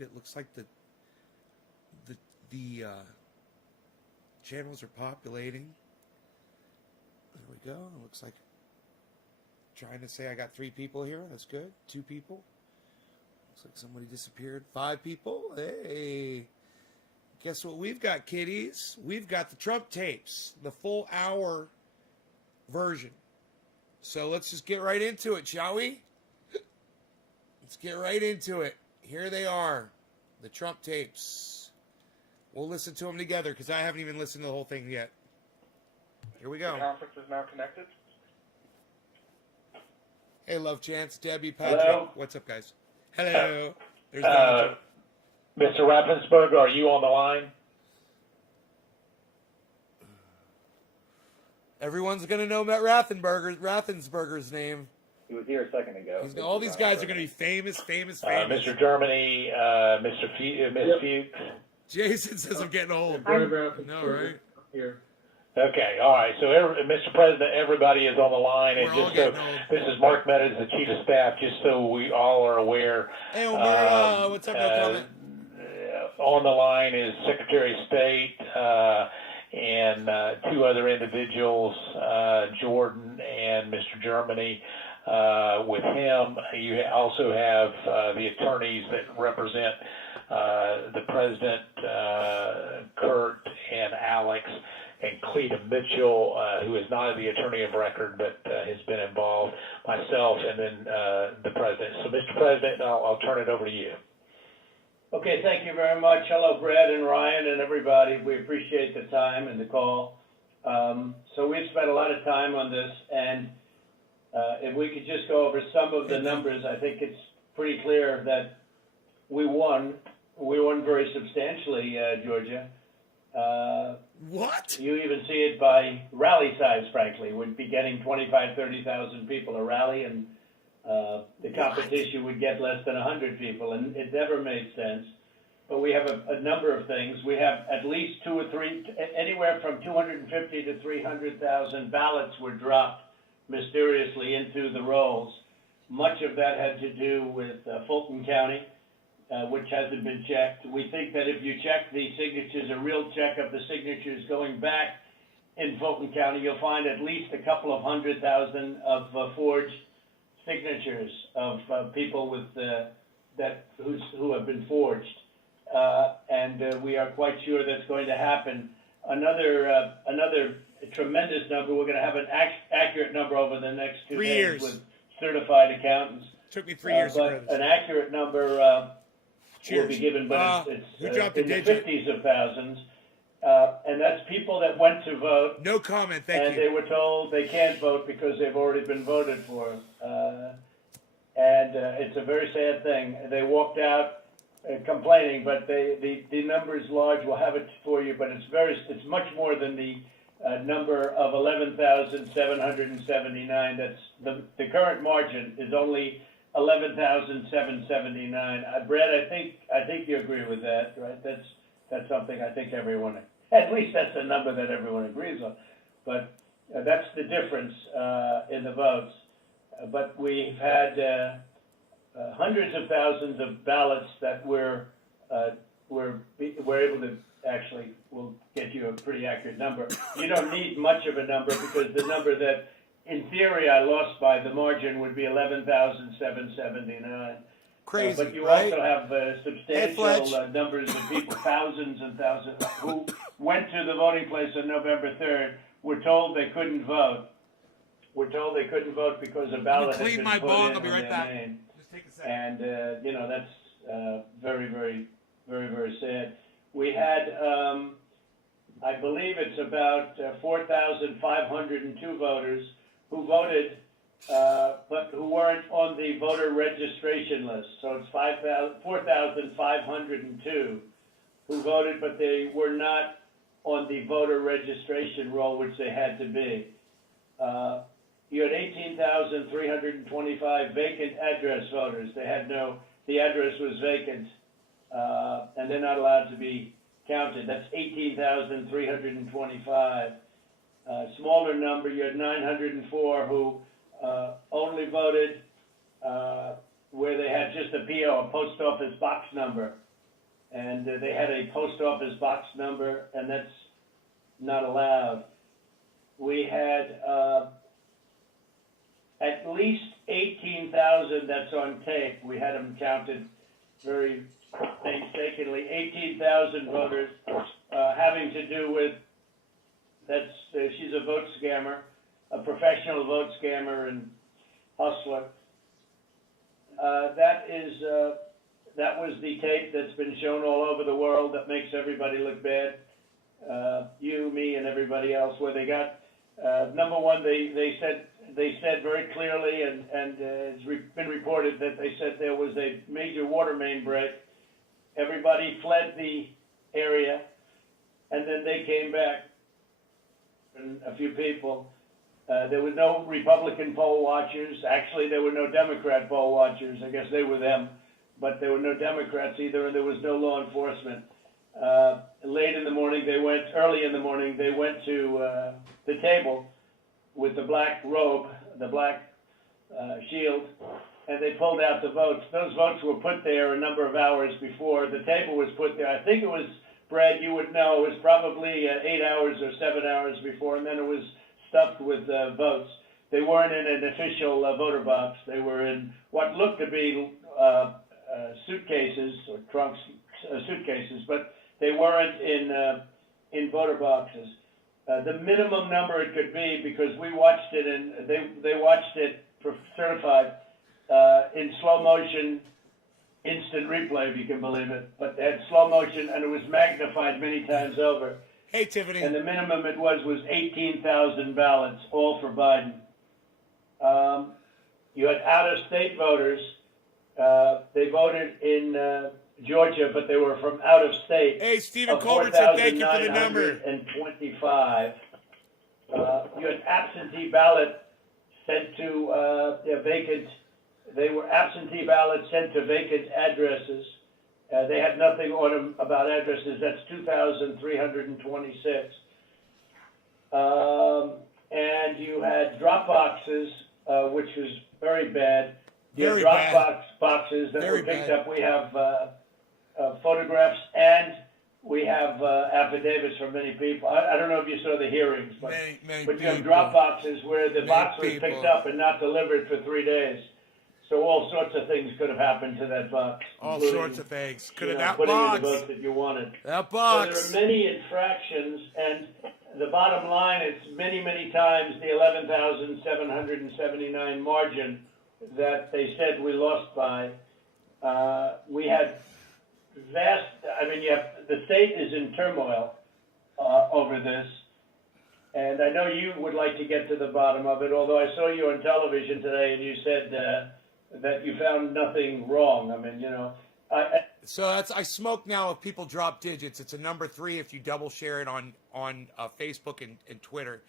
live. It looks like the the channels are populating. There we go. It looks like trying to say I got 3 people here. That's good. 2 people. Looks like somebody disappeared. 5 people. Hey. Guess what we've got, kiddies? We've got the Trump tapes, the full hour version. So let's just get right into it, shall we? Let's get right into it. Here they are, the Trump tapes. We'll listen to them together because I haven't even listened to the whole thing yet. Here we go. The conference is now connected. Hey, Love Chance, Debbie, Patrick. Hello? What's up, guys? Hello. There's Donald. Mr. Raffensperger, are you on the line? Everyone's going to know Matt Raffensperger's name. He was here a second ago. All these guys are going to be famous. Mr. Germany, Miss Fuchs. Jason says I'm getting old. No, right? Here. Okay, all right. So, Mr. President, everybody is on the line, and We're all just so getting old. this is Mark Meadows, the Chief of Staff. Just so we all are aware. Hey, Omer, what's up? No comment. On the line is Secretary of State and 2 other individuals, Jordan and Mr. Germany. With him, you also have the attorneys that represent the President, Kurt and Alex, and Cleta Mitchell, who is not the attorney of record but has been involved, myself, and then the President. So, Mr. President, I'll turn it over to you. Okay, thank you very much. Hello, Brad and Ryan and everybody. We appreciate the time and the call. So we've spent a lot of time on this, and if we could just go over some of the numbers, I think it's pretty clear that we won. We won very substantially, Georgia. What? You even see it by rally size, frankly. We'd be getting 25,000, 30,000 people a rally, and the competition would get less than 100 people, and it never made sense. But we have a number of things. We have at least 2 or 3, anywhere from 250 to 300,000 ballots were dropped mysteriously into the rolls. Much of that had to do with Fulton County, which hasn't been checked. We think that if you check the signatures, a real check of the signatures going back in Fulton County, you'll find at least a couple of 100,000 of forged signatures of people with who have been forged, and we are quite sure that's going to happen. Another tremendous number. We're going to have an accurate number over the next 2 3 days years. with certified accountants. Took me 3 years to but learn this. an accurate number will be given, but who it's dropped a in the digit? 50s of thousands, and that's people that went to vote. No comment, thank And you. they were told they can't vote because they've already been voted for. And it's a very sad thing. They walked out complaining, but the number is large. We'll have it for you, but it's much more than the number of 11,779. That's the current margin is only 11,779. Brad, I think you agree with that, right? That's something I think everyone, at least that's a number that everyone agrees on. But that's the difference in the votes. But we've had hundreds of thousands of ballots that we're able to actually, we'll get you a pretty accurate number. You don't need much of a number because the number that, in theory, I lost by the margin would be 11,779. Crazy, but you right? also have substantial Fletch. numbers of people, thousands and thousands, who went to the voting place on November 3rd, were told they couldn't vote. Were told they couldn't vote because a ballot had clean been my put bong. in I'll be on right their back. name. Just take a second. And, that's very, very, very, very sad. We had, I believe it's about 4,502 voters who voted, but who weren't on the voter registration list. So it's 4,502 who voted, but they were not on the voter registration roll, which they had to be. You had 18,325 vacant address voters. They had the address was vacant, and they're not allowed to be counted. That's 18,325. Smaller number, you had 904 who only voted where they had just a PO, a post office box number, and they had a post office box number, and that's not allowed. We had at least 18,000, that's on tape. We had them counted very painstakingly. 18,000 voters having to do with, she's a vote scammer, a professional vote scammer and hustler. That was the tape that's been shown all over the world that makes everybody look bad. You, me, and everybody else. Where they got number one, they said very clearly, and it's been reported that they said there was a major water main break. Everybody fled the area, and then they came back, and a few people. There were no Republican poll watchers. Actually, there were no Democrat poll watchers. I guess they were them. But there were no Democrats either, and there was no law enforcement. Early in the morning, they went to the table with the black robe, the black shield, and they pulled out the votes. Those votes were put there a number of hours before. The table was put there. I think it was, Brad, you would know, it was probably 8 hours or 7 hours before, and then it was stuffed with votes. They weren't in an official voter box. They were in what looked to be suitcases or trunks, suitcases, but they weren't in voter boxes. The minimum number it could be, because we watched it and they watched it certified in slow motion, instant replay, if you can believe it. But they had slow motion, and it was magnified many times over. Hey, Tiffany. And the minimum it was 18,000 ballots, all for Biden. You had out-of-state voters. They voted in Georgia, but they were from out of state. Hey, Stephen Colbert said thank you for the number. 4,925. You had absentee ballot sent to vacant. They were absentee ballots sent to vacant addresses. They had nothing on them about addresses. That's 2,326. And you had drop boxes, which was very bad. Very drop bad. Boxes that Very were picked bad. up. We have photographs, and we have affidavits from many people. I don't know if you saw the hearings, but Many you have people. drop boxes where the Many box was people. picked up and not delivered for 3 days. So all sorts of things could have happened to that box. All including, sorts of things. Could you have know, that putting in the box. votes that you wanted. That So box. there are many infractions, and the bottom line, it's many, many times the 11,779 margin that they said we lost by. We had vast, the state is in turmoil over this, and I know you would like to get to the bottom of it, although I saw you on television today and you said that you found nothing wrong. So I smoke now if people drop digits. It's a number 3 if you double share it on Facebook and Twitter.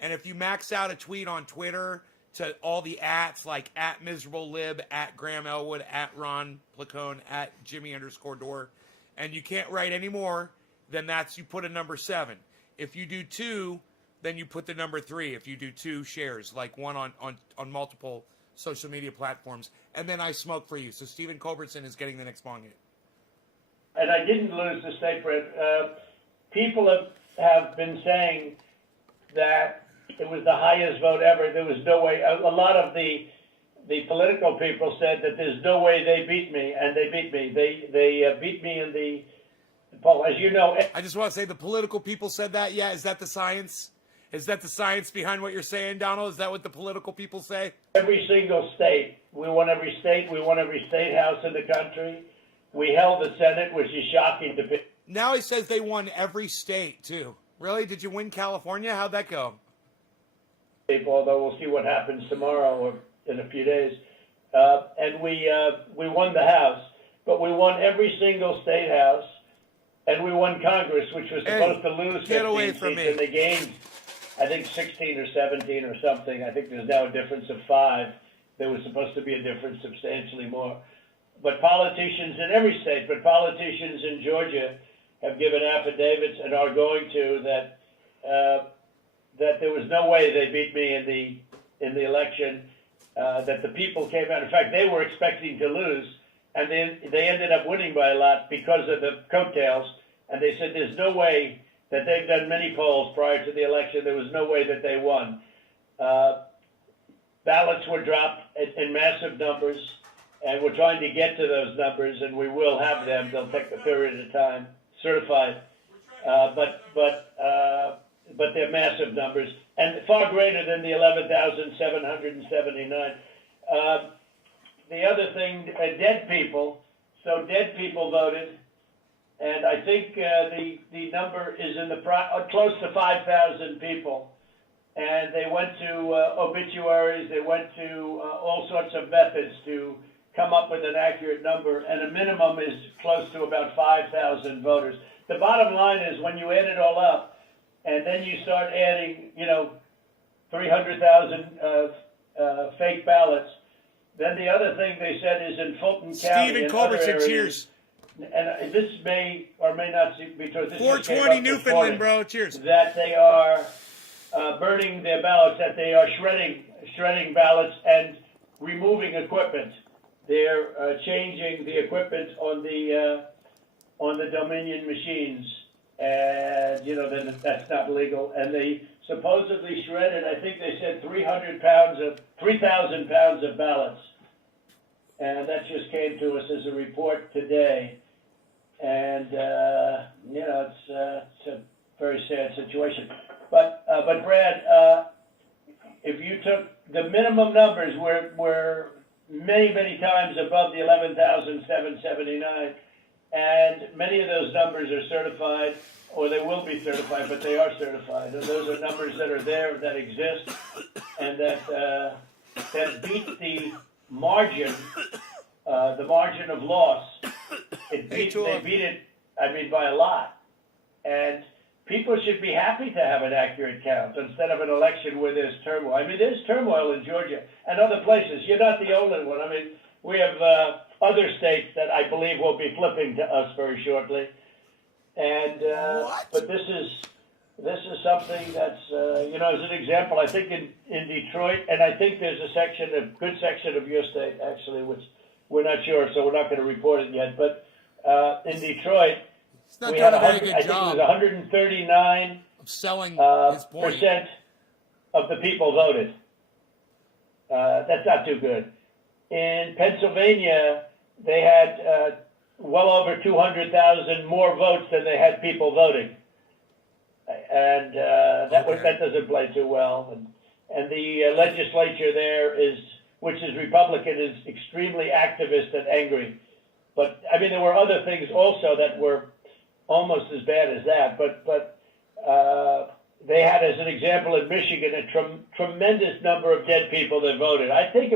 And if you max out a tweet on Twitter to all the ats, like @MiserableLib, @Graham Elwood, @Ron Placone, @Jimmy_Dore, and you can't write any more, then you put a number 7. If you do 2, then you put the number 3. If you do 2 shares, like one on multiple social media platforms, and then I smoke for you. So Stephen Culbertson is getting the next bong hit. And I didn't lose the state, Brett. People have been saying that it was the highest vote ever. There was no way. A lot of the political people said that there's no way they beat me, and they beat me. They beat me in the poll. As you know, I just want to say the political people said that. Yeah, is that the science? Is that the science behind what you're saying, Donald? Is that what the political people say? every single state. We won every state. We won every state house in the country. We held the Senate, which is shocking to people. Now he says they won every sate, too. Really? Did you win California? How'd that go? Although we'll see what happens tomorrow or in a few days. And we won the House, but we won every single state house, and we won Congress, which was supposed to lose 15 seats, and they gained, I think, 16 or 17 or something. I think there's now a difference of 5. There was supposed to be a difference substantially more. But politicians in every state, but politicians in Georgia have given affidavits and are going to that there was no way they beat me in the election. That the people came out. In fact, they were expecting to lose, and then they ended up winning by a lot because of the coattails. And they said there's no way that they've done many polls prior to the election. There was no way that they won. Ballots were dropped in massive numbers, and we're trying to get to those numbers, and we will have them. They'll take a period of time, certified, but they're massive numbers and far greater than the 11,779. The other thing, dead people. So dead people voted, and I think the number is in the close to 5,000 people. And they went to obituaries, they went to all sorts of methods to come up with an accurate number, and a minimum is close to about 5,000 voters. The bottom line is when you add it all up, and then you start adding, 300,000 fake ballots, then the other thing they said is in Fulton County Stephen and Colbert other said areas, cheers. and this may or may not be because this 420 Newfoundland, bro. Cheers. that they are burning their ballots, that they are shredding ballots and removing equipment. They're changing the equipment on the Dominion machines, and then that's not legal. And they supposedly shredded, I think they said 3,000 pounds of ballots, and that just came to us as a report today. And it's a very sad situation. But Brad, if you took the minimum numbers were many times above the 11,779, and many of those numbers are certified, or they will be certified, but they are certified. And those are numbers that are there, that exist, and that beat the margin of loss. They beat it, by a lot. And people should be happy to have an accurate count instead of an election where there's turmoil. There's turmoil in Georgia and other places. You're not the only one. We have other states that I believe will be flipping to us very shortly. And but this is something that's as an example. I think in Detroit, and I think there's a good section of your state actually, which we're not sure, so we're not going to report it yet. But in Detroit, He's not we doing had a very good I think job it was 139 of selling his point. percent of the people voted. That's not too good. In Pennsylvania, they had well over 200,000 more votes than they had people voting, and that doesn't play too well. And the legislature there which is Republican, is extremely activist and angry. But there were other things also that were almost as bad as that. But they had, as an example, in Michigan, a tremendous number of dead people that voted. I think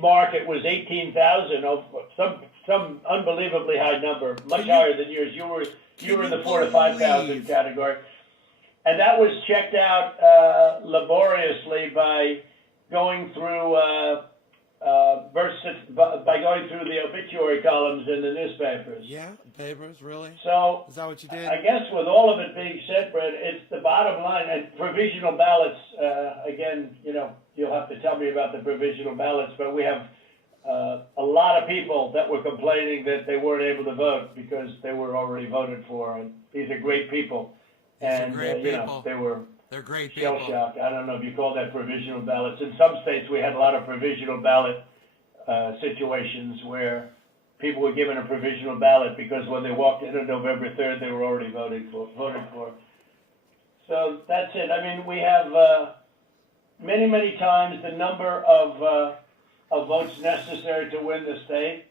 Mark, it was 18,000, some unbelievably high number, much higher than yours. You were in the 4,000 to 5,000 category, and that was checked out laboriously by going through the obituary columns in the newspapers. Yeah, papers, really? So is that what you did? I guess with all of it being said, Brett, it's the bottom line. And provisional ballots, again, you'll have to tell me about the provisional ballots, but we have a lot of people that were complaining that they weren't able to vote because they were already voted for. And these are great people. And, They're great shell people. shock. I don't know if you call that provisional ballots. In some states, we had a lot of provisional ballot situations where people were given a provisional ballot because when they walked in on November 3rd, they were already voted for. So that's it. We have many times the number of votes necessary to win the state,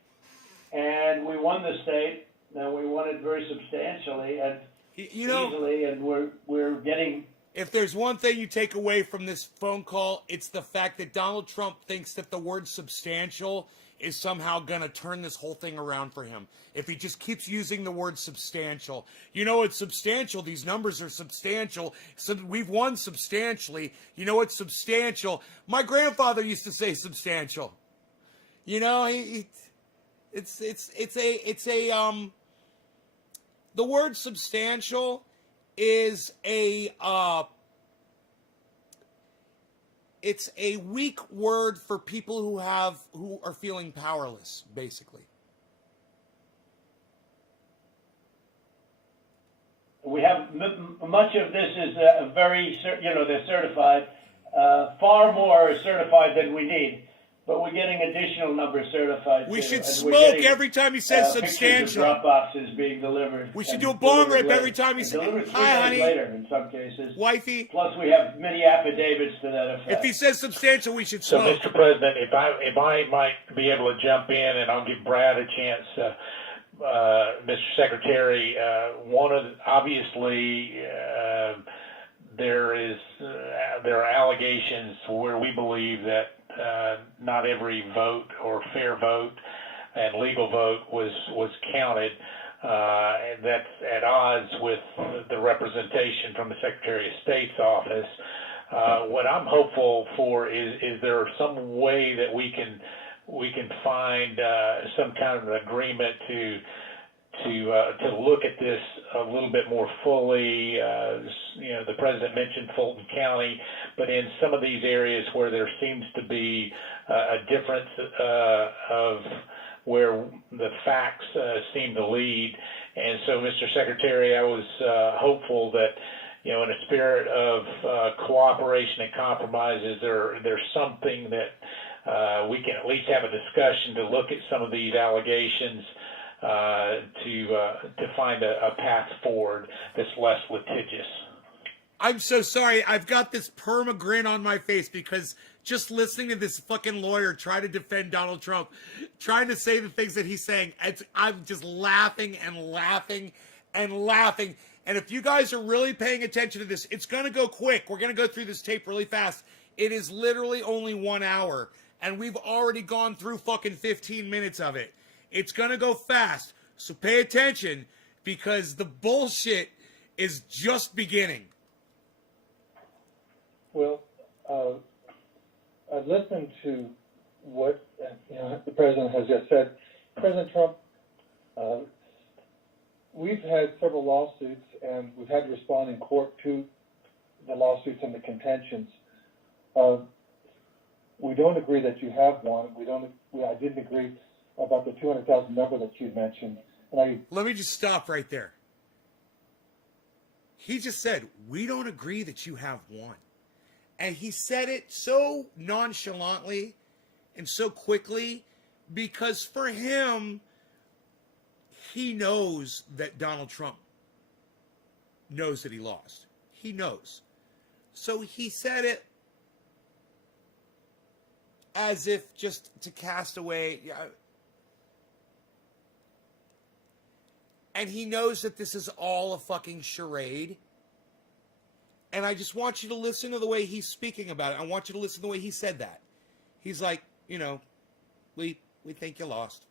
and we won the state. Now we won it very substantially and easily, and we're getting. If there's one thing you take away from this phone call, it's the fact that Donald Trump thinks that the word substantial is somehow going to turn this whole thing around for him. If he just keeps using the word substantial. It's substantial. These numbers are substantial. So we've won substantially. It's substantial. My grandfather used to say substantial. The word substantial is it's a weak word for people who are feeling powerless, basically. We have much of this is very, they're certified. Far more is certified than we need, but we're getting additional numbers certified. We too. should And smoke every time he says pictures substantial. of drop boxes being delivered. We should and do a bong delivered rip every later. time he And says, delivered 3 "Hi, days honey." later in some cases. Wifey. Plus, we have many affidavits to that effect. If he says substantial, we should So, smoke. Mr. President, if I might be able to jump in, and I'll give Brad a chance, Mr. Secretary, obviously there are allegations where we believe that not every vote or fair vote and legal vote was counted. And that's at odds with the representation from the Secretary of State's office. What I'm hopeful for is there some way that we can find some kind of an agreement to look at this a little bit more fully. The president mentioned Fulton County, but in some of these areas where there seems to be a difference of where the facts seem to lead. And so, Mr. Secretary, I was hopeful that, in a spirit of cooperation and compromises, there's something that we can at least have a discussion to look at some of these allegations to find a path forward that's less litigious. I'm so sorry. I've got this perma grin on my face because just listening to this fucking lawyer try to defend Donald Trump, trying to say the things that he's saying, I'm just laughing and laughing and laughing. And if you guys are really paying attention to this, it's going to go quick. We're going to go through this tape really fast. It is literally only 1 hour, and we've already gone through fucking 15 minutes of it. It's going to go fast, so pay attention because the bullshit is just beginning. Well, I've listened to what the president has just said. President Trump, we've had several lawsuits, and we've had to respond in court to the lawsuits and the contentions. We don't agree that you have one. I didn't agree about the 200,000 number that you mentioned. Let me just stop right there. He just said, we don't agree that you have one. And he said it so nonchalantly and so quickly because for him, he knows that Donald Trump knows that he lost. He knows. So he said it as if just to cast away. And he knows that this is all a fucking charade. And I just want you to listen to the way he's speaking about it. I want you to listen to the way he said that. He's like, we think you lost.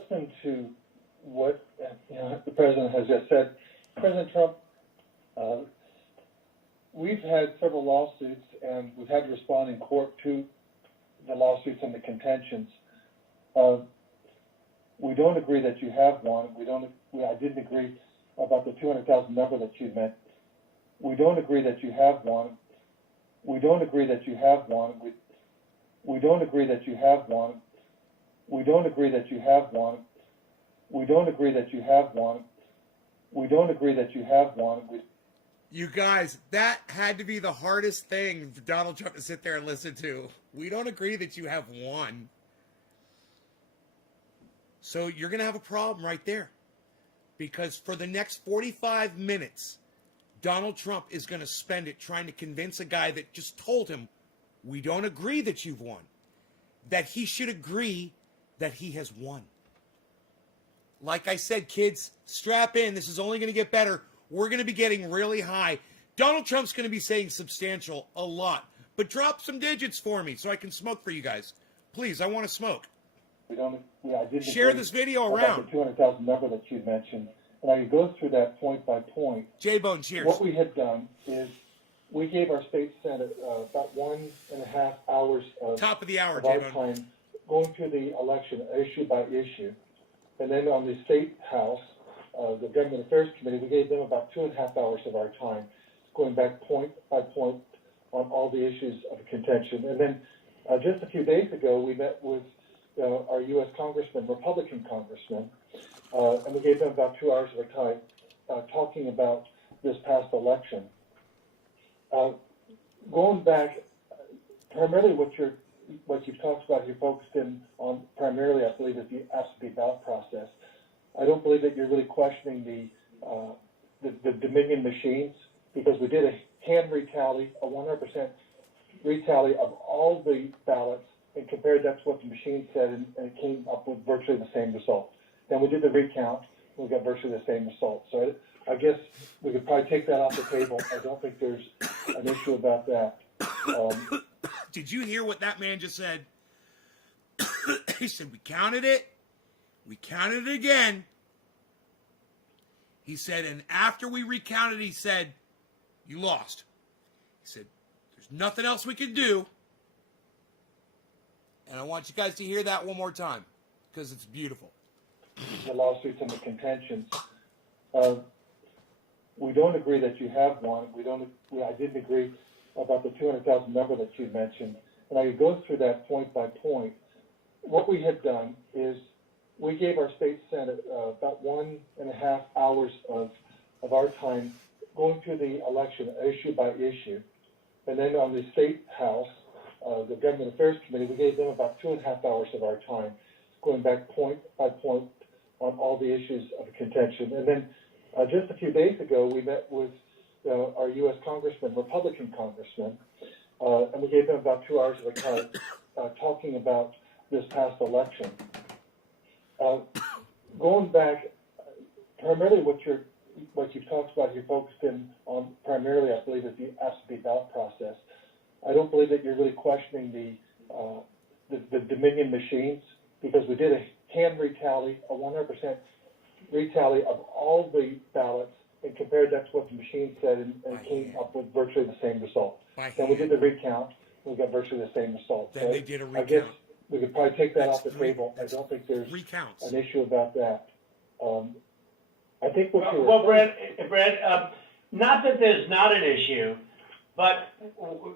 Listen to what the president has just said. President Trump, we've had several lawsuits, and we've had to respond in court to the lawsuits and the contentions. We don't agree that you have one. I didn't agree about the 200,000 number that you meant. We don't agree that you have one. We don't agree that you have one. We don't agree that you have one. We don't agree that you have one. We don't agree that you have one. We don't agree that you have one. You guys, that had to be the hardest thing for Donald Trump to sit there and listen to. We don't agree that you have one. So you're going to have a problem right there. Because for the next 45 minutes, Donald Trump is going to spend it trying to convince a guy that just told him, we don't agree that you've won, that he should agree that he has won. Like I said, kids, strap in. This is only going to get better. We're going to be getting really high. Donald Trump's going to be saying substantial a lot. But drop some digits for me so I can smoke for you guys. Please, I want to smoke. I didn't share this video around. The 200,000 number that you mentioned, and I go through that point by point. J-Bone, cheers. What we had done is we gave our state senate about 1.5 hours of top of the hour, our J-Bone, time going through the election issue by issue, and then on the state house, the government affairs committee, we gave them about 2.5 hours of our time, going back point by point on all the issues of contention. And then just a few days ago, we met with our U.S. congressman, Republican congressman, and we gave them about 2 hours of our time talking about this past election. Going back, primarily what you've talked about, you're focused in on primarily, I believe, is the absentee ballot process. I don't believe that you're really questioning the Dominion machines, because we did a hand retally, a 100% retally of all the ballots, and compared that to what the machine said, and it came up with virtually the same result. Then we did the recount, and we got virtually the same result. So I guess we could probably take that off the table. I don't think there's an issue about that. Did you hear what that man just said? He said, we counted it again. He said, and after we recounted, he said, you lost. He said, there's nothing else we can do. And I want you guys to hear that one more time, because it's beautiful. The lawsuits and the contentions. We don't agree that you have one. I didn't agree about the 200,000 number that you mentioned. And I could go through that point by point. What we had done is we gave our state senate about 1.5 hours of our time going through the election issue by issue. And then on the state house, the government affairs committee, we gave them about 2.5 hours of our time going back point by point on all the issues of contention. And then just a few days ago, we met with our U.S. congressman, Republican congressman, and we gave them about 2 hours of our time talking about this past election. Going back, primarily what you've talked about, you're focused in on primarily, I believe, is the absentee ballot process. I don't believe that you're really questioning the Dominion machines, because we did a hand retally, a 100% retally of all the ballots, and compared that to what the machine said, and it came up with virtually the same result. Then we did the recount, and we got virtually the same result. Then they did a recount. I guess we could probably take that off the table. I don't think there's recounts. an issue about that. I think what you were Well, Brad, not that there's not an issue, but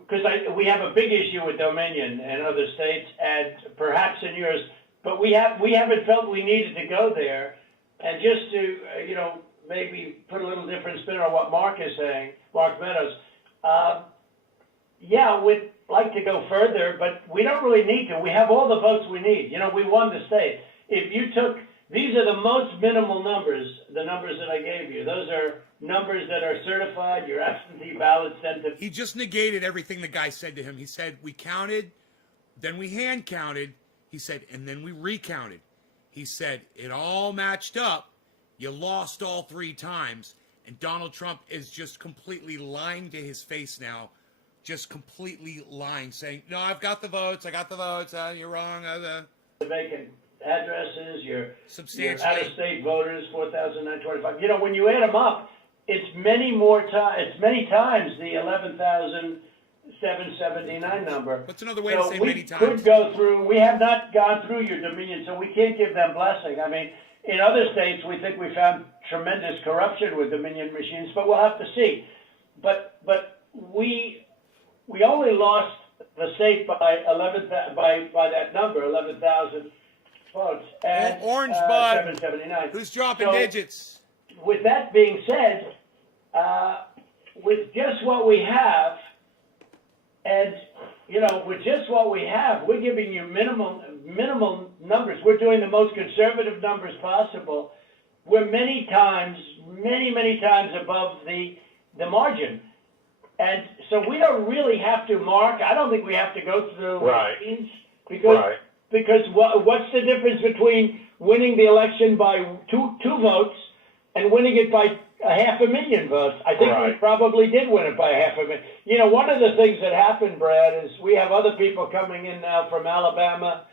because we have a big issue with Dominion and other states, and perhaps in yours, but we haven't felt we needed to go there. And just to maybe put a little different spin on what Mark is saying, Mark Meadows. Yeah, we'd like to go further, but we don't really need to. We have all the votes we need. We won the state. If you took, these are the most minimal numbers, the numbers that I gave you. Those are numbers that are certified, your absentee ballot sent to... He just negated everything the guy said to him. He said, we counted, then we hand counted. He said, and then we recounted. He said, it all matched up. You lost all 3 times. And Donald Trump is just completely lying to his face now. Just completely lying, saying, no, I've got the votes. You're wrong. Vacant addresses, your out-of-state voters, 4,925. When you add them up, it's many times the 11,779 number. What's another way to say many times? We could go through. We have not gone through your Dominion, so we can't give them blessing. I mean, in other states, we think we found tremendous corruption with Dominion machines, but we'll have to see. But we only lost the state by that number, 11,000 votes. And, Orange Bud, 779. who's dropping digits? With that being said, with just what we have, and with just what we have, we're giving you minimum numbers. We're doing the most conservative numbers possible. We're many times above the margin. And so we don't really have to, Mark. I don't think we have to go through machines because what's the difference between winning the election by two votes and winning it by 500,000 votes? I think we probably did win it by 500,000. One of the things that happened, Brad, is we have other people coming in now from Alabama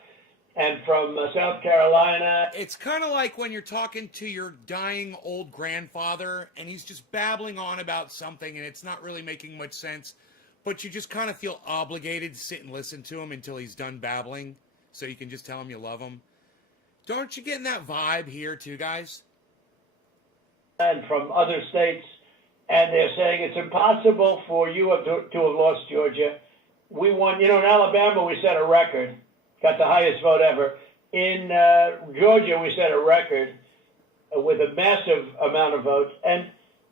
and from South Carolina. It's kind of like when you're talking to your dying old grandfather and he's just babbling on about something and it's not really making much sense, but you just kind of feel obligated to sit and listen to him until he's done babbling so you can just tell him you love him. Aren't you getting that vibe here too, guys? And from other states, and they're saying it's impossible for you to have lost Georgia. We won, in Alabama we set a record, got the highest vote ever. In Georgia we set a record with a massive amount of votes, and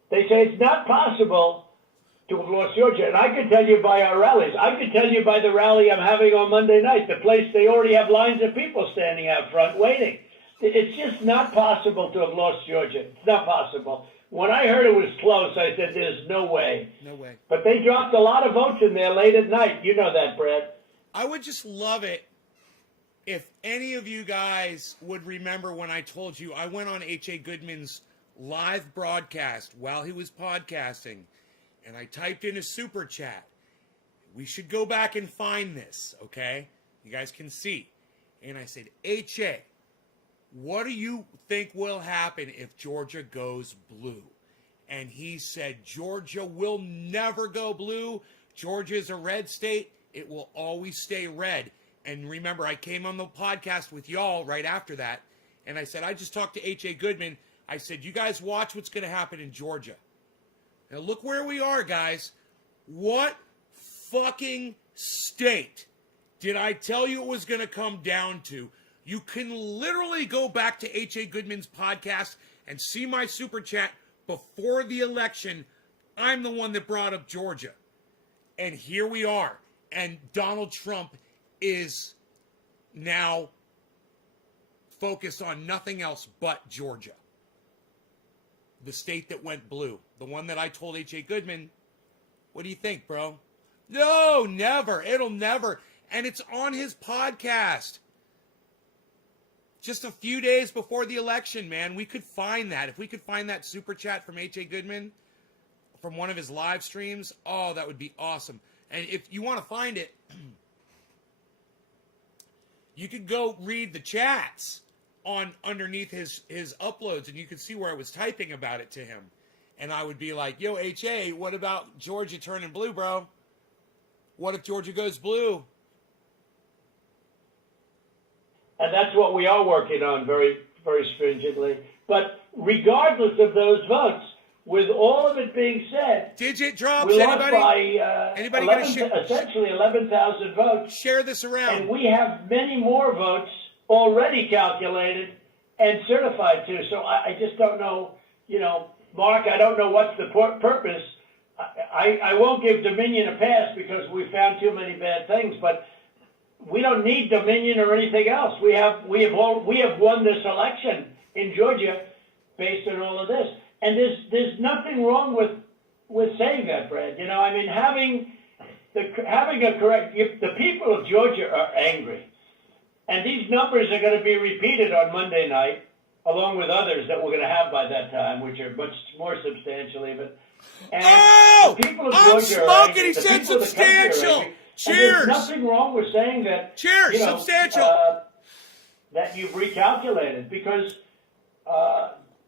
they say it's not possible to have lost Georgia. And I can tell you by our rallies. I can tell you by the rally I'm having on Monday night. The place, they already have lines of people standing out front waiting. It's just not possible to have lost Georgia. It's not possible. When I heard it was close, I said, there's no way. No way. But they dropped a lot of votes in there late at night. You know that, Brad. I would just love it if any of you guys would remember when I told you I went on H.A. Goodman's live broadcast while he was podcasting, and I typed in a super chat. We should go back and find this, okay? You guys can see. And I said, H.A., what do you think will happen if Georgia goes blue? And he said, Georgia will never go blue. Georgia is a red state. It will always stay red. And remember, I came on the podcast with y'all right after that, and I said, I just talked to H.A. Goodman. I said, you guys watch what's going to happen in Georgia. Now look where we are, guys. What fucking state did I tell you it was going to come down to? You can literally go back to H.A. Goodman's podcast and see my super chat before the election. I'm the one that brought up Georgia. And here we are. And Donald Trump is now focused on nothing else but Georgia. The state that went blue. The one that I told H.A. Goodman, what do you think, bro? No, never. It'll never. And it's on his podcast. Just a few days before the election, man. We could find that. If we could find that super chat from H.A. Goodman from one of his live streams, oh, that would be awesome. And if you want to find it, you could go read the chats on underneath his uploads, and you could see where I was typing about it to him. And I would be like, yo, H.A., what about Georgia turning blue, bro? What if Georgia goes blue? And that's what we are working on very, very stringently. But regardless of those votes, with all of it being said, digit drops. we lost Anybody? by Anybody gonna essentially 11,000 votes. Share this around. And we have many more votes already calculated and certified to. So I just don't know, Mark, I don't know what's the purpose. I won't give Dominion a pass because we found too many bad things, but we don't need Dominion or anything else. We have won this election in Georgia based on all of this. And there's nothing wrong with saying that, Brad. Having a correct, the people of Georgia are angry. And these numbers are going to be repeated on Monday night, along with others that we're going to have by that time, which are much more substantial even. And oh! the people of I'm Georgia are smoking! angry. He The said people of the country are substantial! angry. Cheers! And there's nothing wrong with saying that. Cheers! Substantial! That you've recalculated, because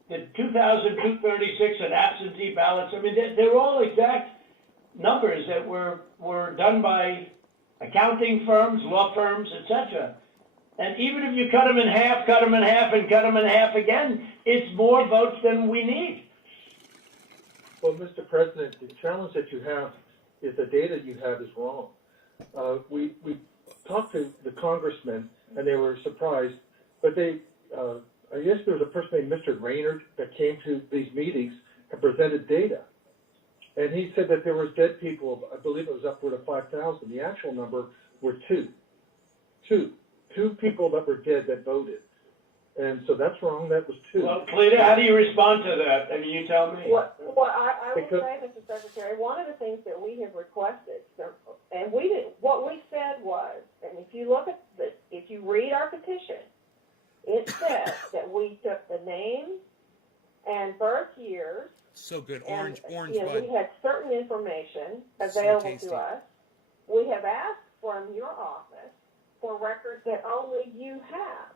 the 2,236 and absentee ballots, they're all exact numbers that were done by accounting firms, law firms, etc. And even if you cut them in half, and cut them in half again, it's more votes than we need. Well, Mr. President, the challenge that you have is the data you have is wrong. We talked to the congressmen, and they were surprised, but I guess there was a person named Mr. Raynard that came to these meetings and presented data. And he said that there was dead people, I believe it was upward of 5,000. The actual number were two people that were dead that voted. And so that's wrong. That was two. Well, Cleta, how do you respond to that? You tell me. Well, I will say, Mr. Secretary, one of the things that we have requested, and what we said was, and if you read our petition, it says that we took the names and birth years. So good. And, Orange we bud. had certain information So available tasty. to us. We have asked from your office for records that only you have.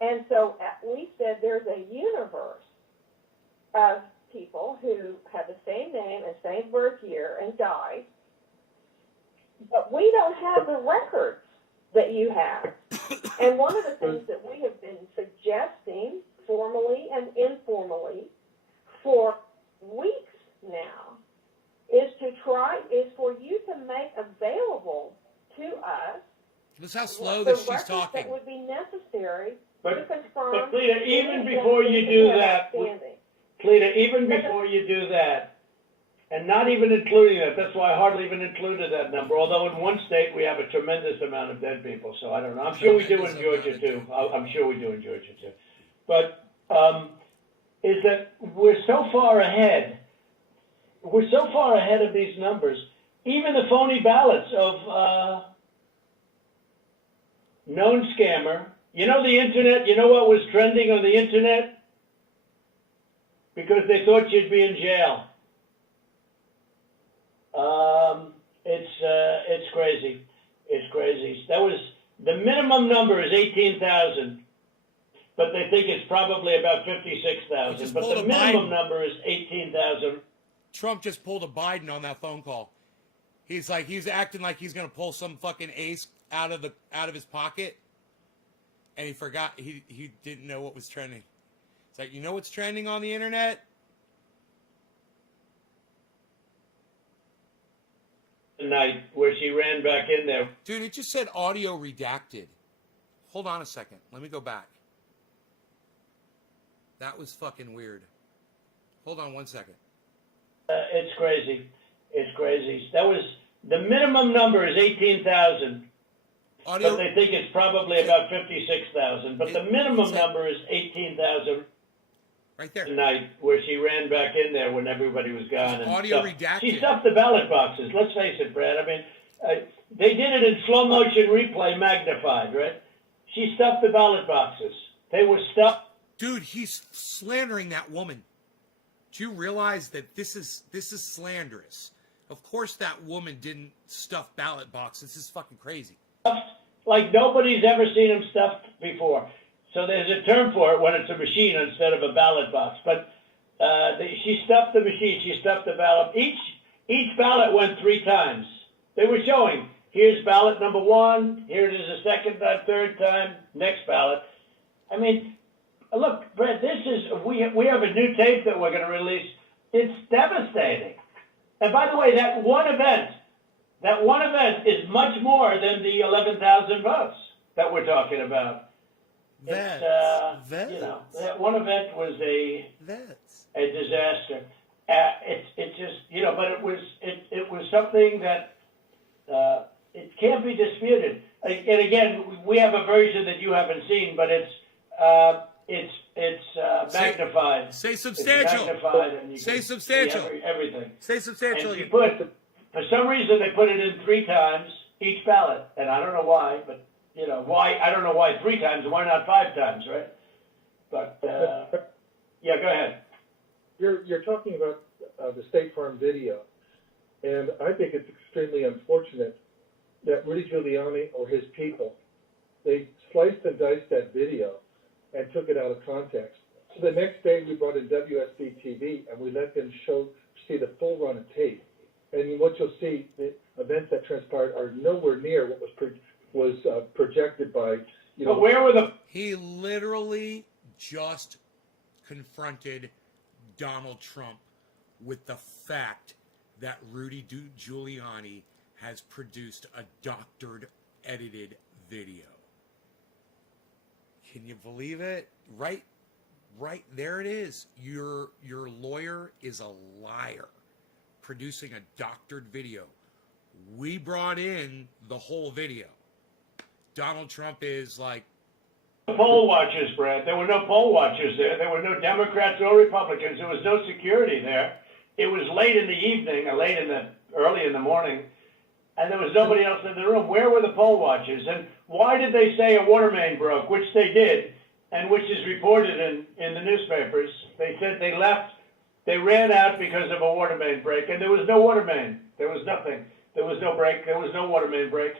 And so we said there's a universe of people who have the same name and same birth year and died, but we don't have the records that you have. And one of the things that we have been suggesting formally and informally for weeks how slow the that she's records talking. that would be necessary to But confirm. Cleta, even any before you evidence do have that, outstanding. Cleta, even before you do that, and not even including that, that's why I hardly even included that number, although in one state we have a tremendous amount of dead people, so I don't know. I'm sure we do in Tremendous Georgia amount of too. dead I'm sure we do in Georgia too. But, is that we're so far ahead. We're so far ahead of these numbers. Even the phony ballots of, known scammer. You know the internet, you know what was trending on the internet? Because they thought you'd be in jail. It's crazy. It's crazy. That was, the minimum number is 18,000, but they think it's probably about He 56,000. just But pulled the a minimum Biden. number is 18,000. Trump just pulled a Biden on that phone call. He's acting like he's gonna pull some fucking ace out of his pocket, and he forgot he didn't know what was trending. It's like, you know what's trending on the internet? Night where she ran back in there. Dude, it just said audio redacted. Hold on a second. Let me go back. That was fucking weird. Hold on one second. It's crazy. It's crazy. That was, the minimum number is 18,000, Audio. but they think it's probably about 56,000. But the minimum number is 18,000 Right there. night where she ran back in there when everybody was gone. And Audio stuffed- redacted. She stuffed the ballot boxes. Let's face it, Brad. I mean, they did it in slow motion replay magnified, right? She stuffed the ballot boxes. They were stuffed. Dude, he's slandering that woman. Do you realize that this is slanderous? Of course that woman didn't stuff ballot boxes. This is fucking crazy. Like nobody's ever seen them stuffed before. So there's a term for it when it's a machine instead of a ballot box. But she stuffed the machine. She stuffed the ballot. Each ballot went 3 times. They were showing, here's ballot number 1. Here it is a second time, third time, next ballot. I mean, look, Brett, we have a new tape that we're going to release. It's devastating. And by the way, that one event is much more than the 11,000 votes that we're talking about. Vets. You know, that one event was a disaster. It just, you know, but it was something that it can't be disputed. And again, we have a version that you haven't seen, but it's magnified. Say substantial. It's magnified, and you Say can substantial. see everything. Say substantial. And for some reason, they put it in 3 times each ballot, and I don't know why, but you know why. I don't know why 3 times. Why not 5 times, right? But yeah, go ahead. You're talking about the State Farm video, and I think it's extremely unfortunate that Rudy Giuliani or his people, they sliced and diced that video and took it out of context. So the next day we brought in WSB TV and we let them see the full run of tape. And what you'll see, the events that transpired are nowhere near what was projected by, you know. But where were the He literally just confronted Donald Trump with the fact that Rudy Giuliani has produced a doctored, edited video. Can you believe it? Right there it is. Your lawyer is a liar, producing a doctored video. We brought in the whole video. Donald Trump is like, poll watchers, Brad? There were no poll watchers there. There were no Democrats or Republicans. There was no security there. It was late in the evening, or early in the morning, and there was nobody else in the room. Where were the poll watchers? And why did they say a water main broke, which they did, and which is reported in the newspapers? They said they left, they ran out because of a water main break, and there was no water main. There was nothing. There was no break. There was no water main break.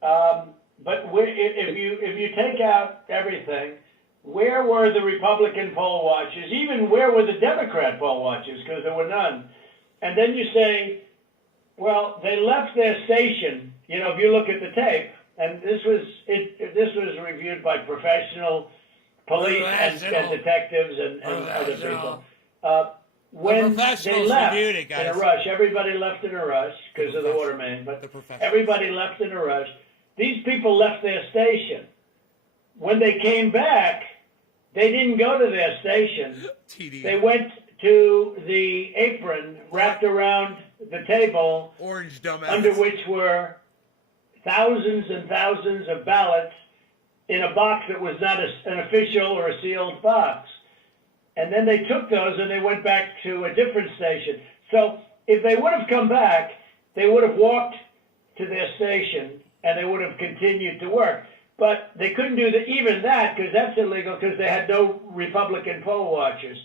But if you take out everything, where were the Republican poll watchers? Even where were the Democrat poll watchers? Because there were none. And then you say, well, they left their station. You know, if you look at the tape, and this was reviewed by professional police and detectives and other people. When they left in a rush, everybody left in a rush because of the water main, but everybody left in a rush. these people left their station. When they came back, they didn't go to their station. TD. They went to the apron wrapped around the table, Orange dumbass. under which were thousands and thousands of ballots in a box that was not an official or a sealed box. And then they took those and they went back to a different station. So if they would have come back, they would have walked to their station and they would have continued to work. But they couldn't do even that because that's illegal because they had no Republican poll watchers.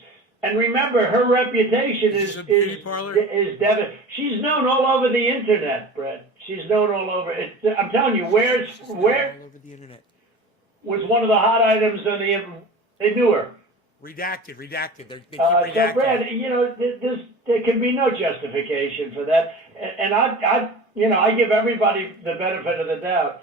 And remember, her reputation Is is this a beauty parlor? devastating. She's known all over the internet, Brett. She's known all over. I'm telling you, where All over the internet. was one of the hot items on the. They knew her. Redacted. They keep So, redacting. Brad, you know, there can be no justification for that. And I give everybody the benefit of the doubt.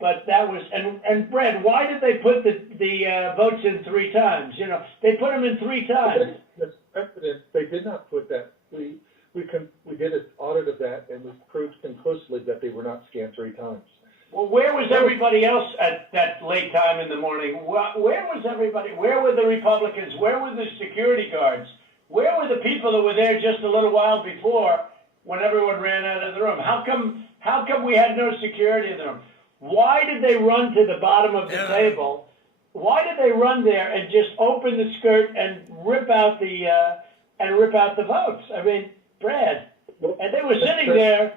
But that was, and Brad, why did they put the votes in 3 times? You know, they put them in 3 times. Mr. President, they did not put that. We did an audit of that, and we proved conclusively that they were not scanned 3 times. Well, where was everybody else at that late time in the morning? Where was everybody? Where were the Republicans? Where were the security guards? Where were the people that were there just a little while before when everyone ran out of the room? How come we had no security in the room? Why did they run to the bottom of the table? Why did they run there and just open the skirt and rip out the votes? I mean, Brad, and they were sitting there,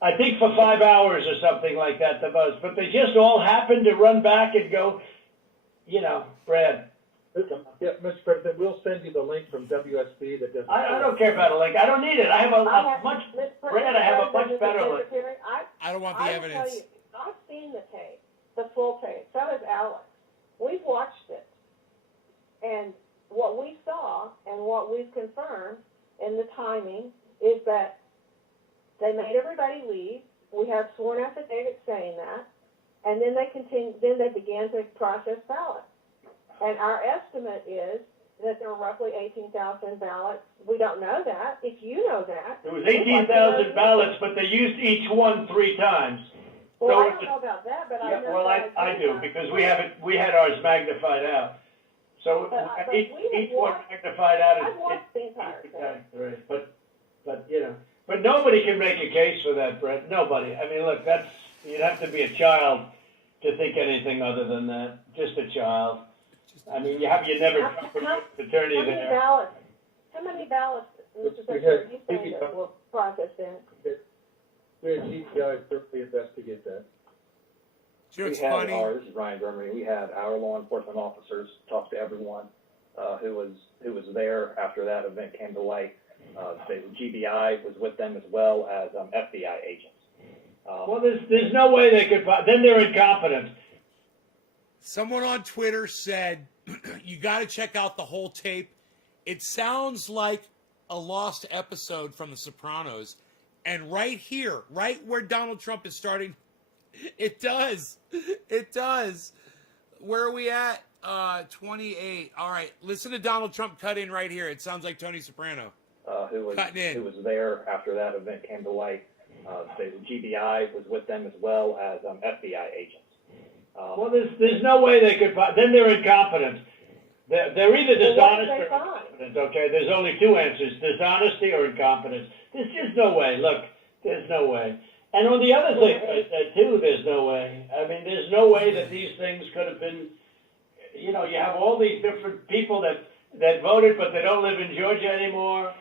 I think for 5 hours or something like that, the votes. But they just all happened to run back and go, you know, Brad. Yeah, Mr. President, we'll send you the link from WSB that does. I don't care about a link. I don't need it. I have a much better link. I don't want the I will evidence. tell you, I've seen the tape, the full tape. So has Alex. We've watched it. And what we saw and what we've confirmed in the timing is that they made everybody leave. We have sworn affidavits saying that. And then they began to process ballots. And our estimate is that there were roughly 18,000 ballots. We don't know that. If you know that. There was 18,000 ballots, but they used each one 3 times. Well, So I it don't was- know about that, but I Yeah, know well, that I do, because we had ours magnified out. So But each we have one watched- magnified out I've is watched the entire thing. right. But you know, but nobody can make a case for that, Brett. Nobody. I mean, look, you'd have to be a child to think anything other than that. Just a child. I mean, you never come from your attorney How many there. ballots? How many ballots, Mr. We Secretary, had you say that were processed in? We had GPI thoroughly investigate that. You know, We it's had funny. this is Ryan Germany. We had our law enforcement officers talk to everyone who was there after that event came to light. The GBI was with them as well as FBI agents. Well, there's no way they could. Then they're incompetent. Someone on Twitter said, you got to check out the whole tape. It sounds like a lost episode from The Sopranos. And right here, right where Donald Trump is starting, it does. It does. Where are we at? 28. All right. Listen to Donald Trump cut in right here. It sounds like Tony Soprano. Who was there after that event came to light. The GBI was with them as well as FBI agents. Well, there's no way they could. Then they're incompetent. They're either dishonest or incompetent. Okay, there's only 2 answers: dishonesty or incompetence. There's just no way. Look, there's no way. And on the other thing I said too, there's no way. I mean, there's no way that these things could have been. You know, you have all these different people that voted, but they don't live in Georgia anymore.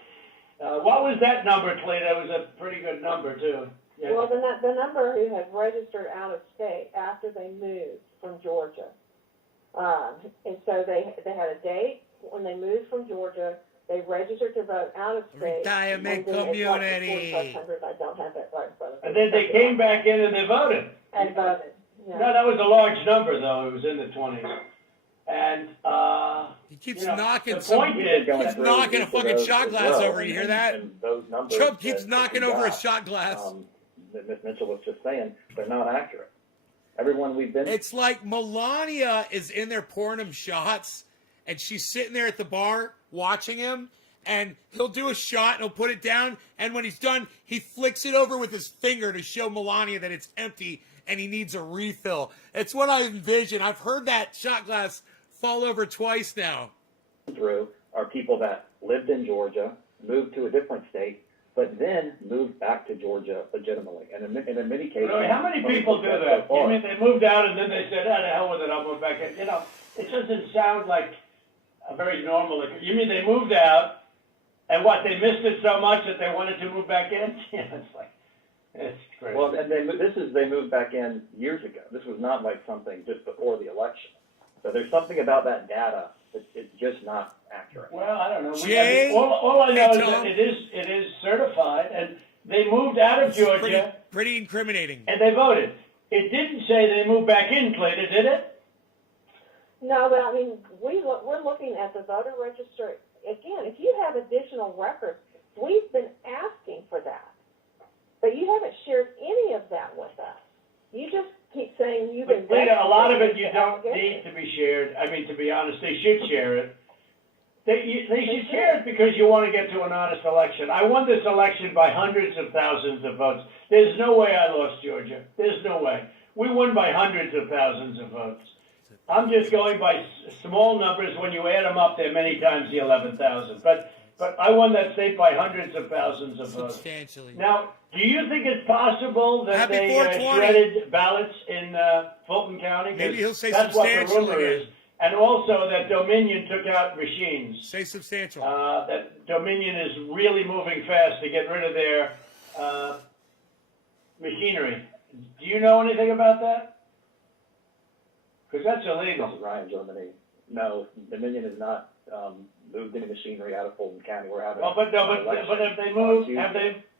What was that number, Clay? That was a pretty good number too. Yeah. Well, the number who had registered out of state after they moved from Georgia. And so they had a date when they moved from Georgia. They registered to vote out of state. Retirement and then it got to community. 4,500. I don't have that right in front of me. And then they came back in and they voted. And voted. Yeah. No, that was a large number though. It was in the 20s. And He keeps you know, knocking the some. point is, He's knocking a fucking shot glass over. You hear that? And those numbers Trump keeps that knocking we over a got, shot glass. that Ms. Mitchell was just saying, they're not accurate. Everyone we've been It's like Melania is in there pouring him shots, and she's sitting there at the bar watching him, and he'll do a shot and he'll put it down, and when he's done, he flicks it over with his finger to show Melania that it's empty, and he needs a refill. It's what I envision. I've heard that shot glass fall over twice now. Through are people that lived in Georgia, moved to a different state, but then moved back to Georgia legitimately. And in many cases, Really, how many people do that? You mean they moved out and then they said, "Ah, the hell with it, I'll move back in." You know, it doesn't sound like a very normal. You mean they moved out, and what? They missed it so much that they wanted to move back in? Yeah, it's like it's crazy. Well, and they moved back in years ago. This was not like something just before the election. So there's something about that data that it's just not accurate. Well, I don't know. Jay? All I know Hey, is Tom. that it is certified, and they moved out of Georgia Pretty incriminating. and they voted. It didn't say they moved back in, Cleta, did it? No, but I mean, we're looking at the voter register. Again, if you have additional records, we've been asking for that. But you haven't shared any of that with us. You just keep saying you've But Cleta, a lot of it you investigated don't the need to be shared. I mean, to be honest, they should share it. They should share it because you want to get to an honest election. I won this election by hundreds of thousands of votes. There's no way I lost Georgia. There's no way. We won by hundreds of thousands of votes. I'm just going by small numbers. When you add them up, they're many times the 11,000. But I won that state by hundreds of thousands of votes. Substantially. Now, do you think it's possible that Happy they 420. shredded ballots in Fulton County? 'Cause Maybe he'll say that's what the substantial rumor again. is. And also that Dominion took out machines. Say substantial. That Dominion is really moving fast to get rid of their machinery. Do you know anything about that? Because that's This illegal. is Ryan, Germany. No, Dominion has not moved any machinery out of Fulton County. We're having Well, but have they moved?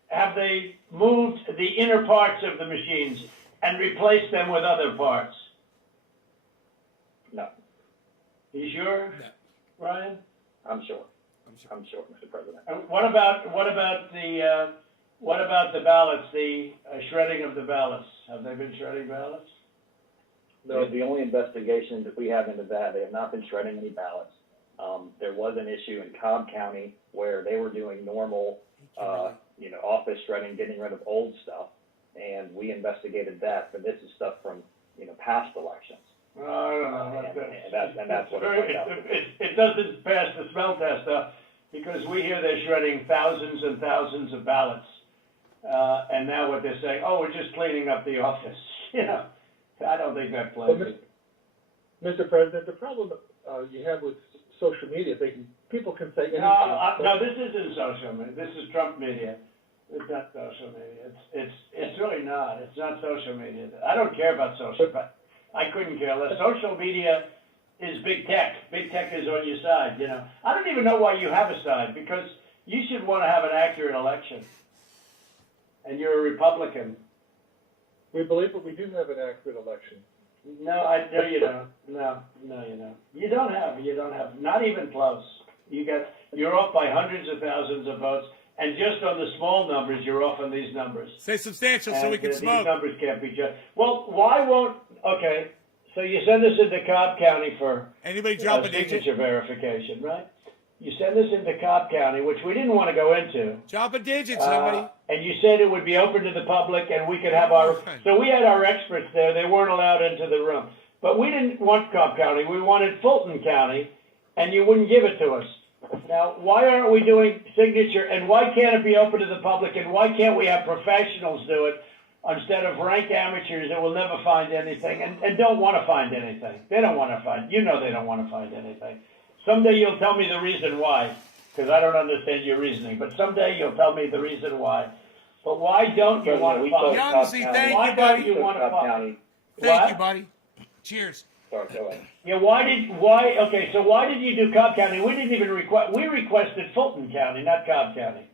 Have they moved the inner parts of the machines and replaced them with other parts? No, You sure, No. Ryan? I'm sure, Mr. President. And what about the ballots? The shredding of the ballots. Have they been shredding ballots? No, the only investigation that we have into that, they have not been shredding any ballots. There was an issue in Cobb County where they were doing normal, office shredding, getting rid of old stuff, and we investigated that. But this is stuff from, past elections. I don't know. And that's what it turned out. It doesn't pass the smell test, because we hear they're shredding thousands and thousands of ballots, and now what they're saying, oh, we're just cleaning up the office. I don't think that plays. Mr. President, the problem you have with social media, people can say anything. No, this isn't social media. This is Trump media. It's not social media. It's really not. It's not social media. I don't care about social, but I couldn't care less. Social media is big tech. Big tech is on your side. I don't even know why you have a side, because you should want to have an accurate election, and you're a Republican. We believe that we do have an accurate election. No, I know you don't. No, you don't. You don't have. Not even close. You're off by hundreds of thousands of votes, and just on the small numbers, you're off on these numbers. Say substantial so we can These smoke. numbers can't be judged. Well, why won't? Okay, so you send this into Cobb County for Anybody drop a signature digit? verification, right? You send this into Cobb County, which we didn't want to go into. Drop a digit, somebody. And you said it would be open to the public, and we could have so we had our experts there. They weren't allowed into the room. But we didn't want Cobb County. We wanted Fulton County, and you wouldn't give it to us. Now, why aren't we doing signature, and why can't it be open to the public, and why can't we have professionals do it instead of rank amateurs that will never find anything and don't want to find anything? They don't want to find, they don't want to find anything. Someday you'll tell me the reason why, because I don't understand your reasoning, but someday you'll tell me the reason why. But why don't you want to find? Youngsy, thank Why you, don't buddy. you want to find? Thank you, buddy. Cheers. Sorry, go ahead. Yeah, okay, so why did you do Cobb County? We didn't even we requested Fulton County, not Cobb County.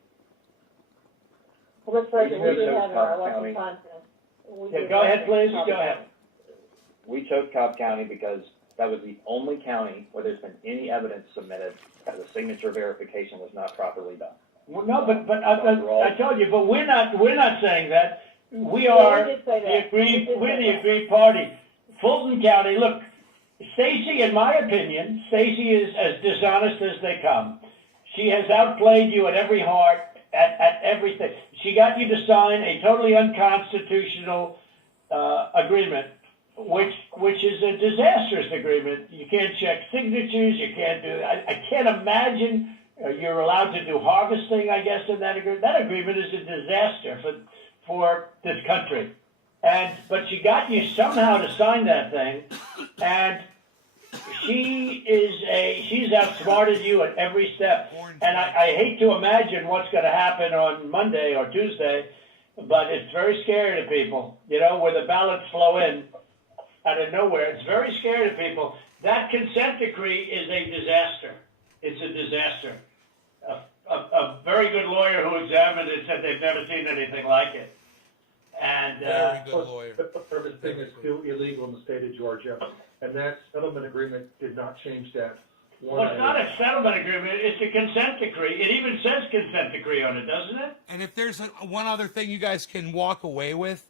Well, Mr. President, we do have our Cobb election County. content. Yeah, go ahead, please, go ahead. We chose Cobb County because that was the only county where there's been any evidence submitted that the signature verification was not properly done. Well, no, but I told you, but we're not saying that. We Yeah, are we did say that. we're the agreed party. Fulton County, look, Stacy, in my opinion, Stacy is as dishonest as they come. She has outplayed you at every at everything. She got you to sign a totally unconstitutional agreement, which is a disastrous agreement. You can't check signatures. You can't do. I can't imagine you're allowed to do harvesting. I guess in that agreement. That agreement is a disaster for this country. But she got you somehow to sign that thing, and she's outsmarted you at every step. And I hate to imagine what's going to happen on Monday or Tuesday, but it's very scary to people, where the ballots flow in out of nowhere. It's very scary to people. That consent decree is a disaster. It's a disaster. A very good lawyer who examined it said they've never seen anything like it. And Very good lawyer. The purpose thing is still illegal in the state of Georgia, and that settlement agreement did not change that. well, it's not a settlement agreement. It's a consent decree. It even says consent decree on it, doesn't it? And if there's one other thing you guys can walk away with,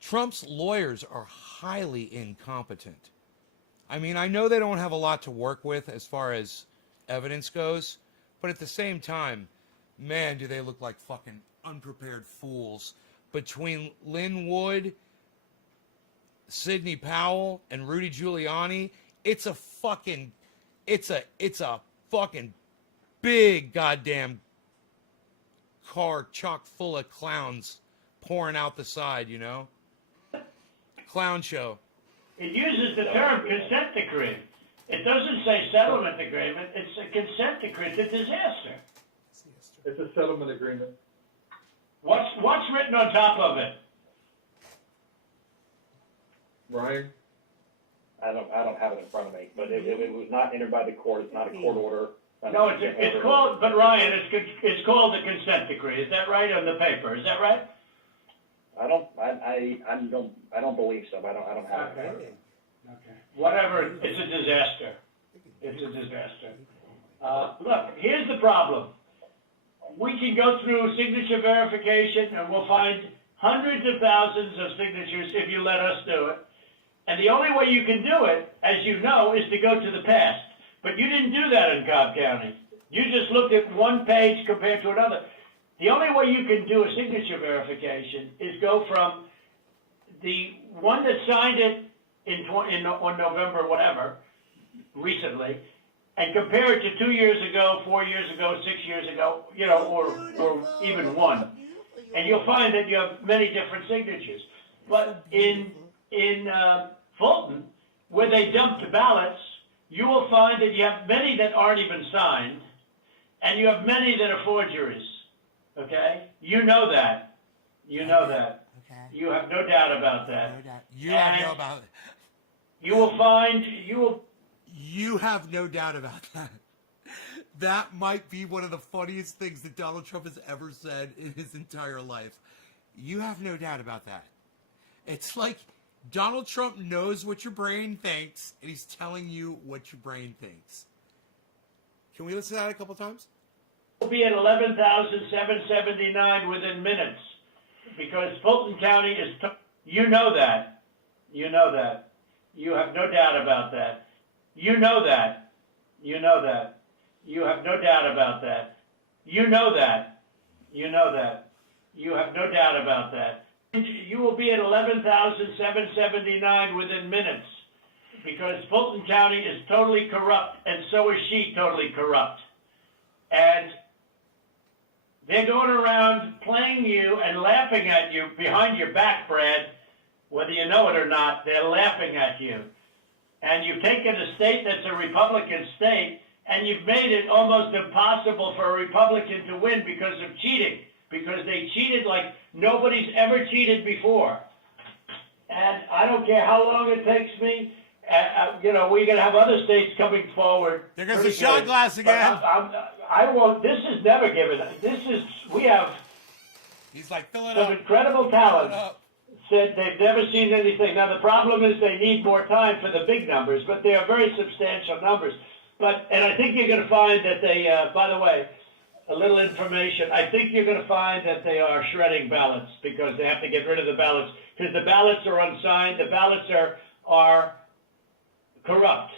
Trump's lawyers are highly incompetent. I mean, I know they don't have a lot to work with as far as evidence goes, but at the same time, man, do they look like fucking unprepared fools. Between Lynn Wood, Sidney Powell, and Rudy Giuliani, it's a fucking big goddamn car chock full of clowns pouring out the side, Clown show. It uses the term consent decree. It doesn't say settlement agreement. It's a consent decree. It's a disaster. It's a settlement agreement. What's written on top of it? Ryan? I don't have it in front of me, but it was not entered by the court. It's not a court order. No, it's called. But Ryan, it's called the consent decree. Is that right on the paper? Is that right? I don't believe so. I don't have it. Okay. Whatever. It's a disaster. It's a disaster. Look, here's the problem. We can go through signature verification, and we'll find hundreds of thousands of signatures if you let us do it. And the only way you can do it, as you know, is to go to the past. But you didn't do that in Cobb County. You just looked at one page compared to another. The only way you can do a signature verification is go from the one that signed it on November, whatever, recently, and compare it to 2 years ago, 4 years ago, 6 years ago, or even one. And you'll find that you have many different signatures. But in Fulton, where they dumped the ballots, you will find that you have many that aren't even signed, and you have many that are forgeries. Okay? You know that. You know that. Okay. You have no doubt about that. You have no about it. You will find, You have no doubt about that. That might be one of the funniest things that Donald Trump has ever said in his entire life. You have no doubt about that. It's like Donald Trump knows what your brain thinks, and he's telling you what your brain thinks. Can we listen to that a couple times? will be at 11,779 within minutes, because Fulton County is, you know that. You know that. You have no doubt about that. You know that. You know that. You have no doubt about that. You know that. You know that. You have no doubt about that. You will be at 11,779 within minutes, because Fulton County is totally corrupt, and so is she totally corrupt. And they're going around playing you and laughing at you behind your back, Brad. Whether you know it or not, they're laughing at you. And you've taken a state that's a Republican state, and you've made it almost impossible for a Republican to win because of cheating, because they cheated like nobody's ever cheated before. And I don't care how long it takes me. We're going to have other states coming forward. There goes the shot glass again. I won't. This is never given. We have He's like, fill it some up. incredible talent. Said they've never seen anything. Now, the problem is they need more time for the big numbers, but they are very substantial numbers. And I think you're going to find that they, by the way, a little information, I think you're going to find that they are shredding ballots because they have to get rid of the ballots because the ballots are unsigned. The ballots are corrupt.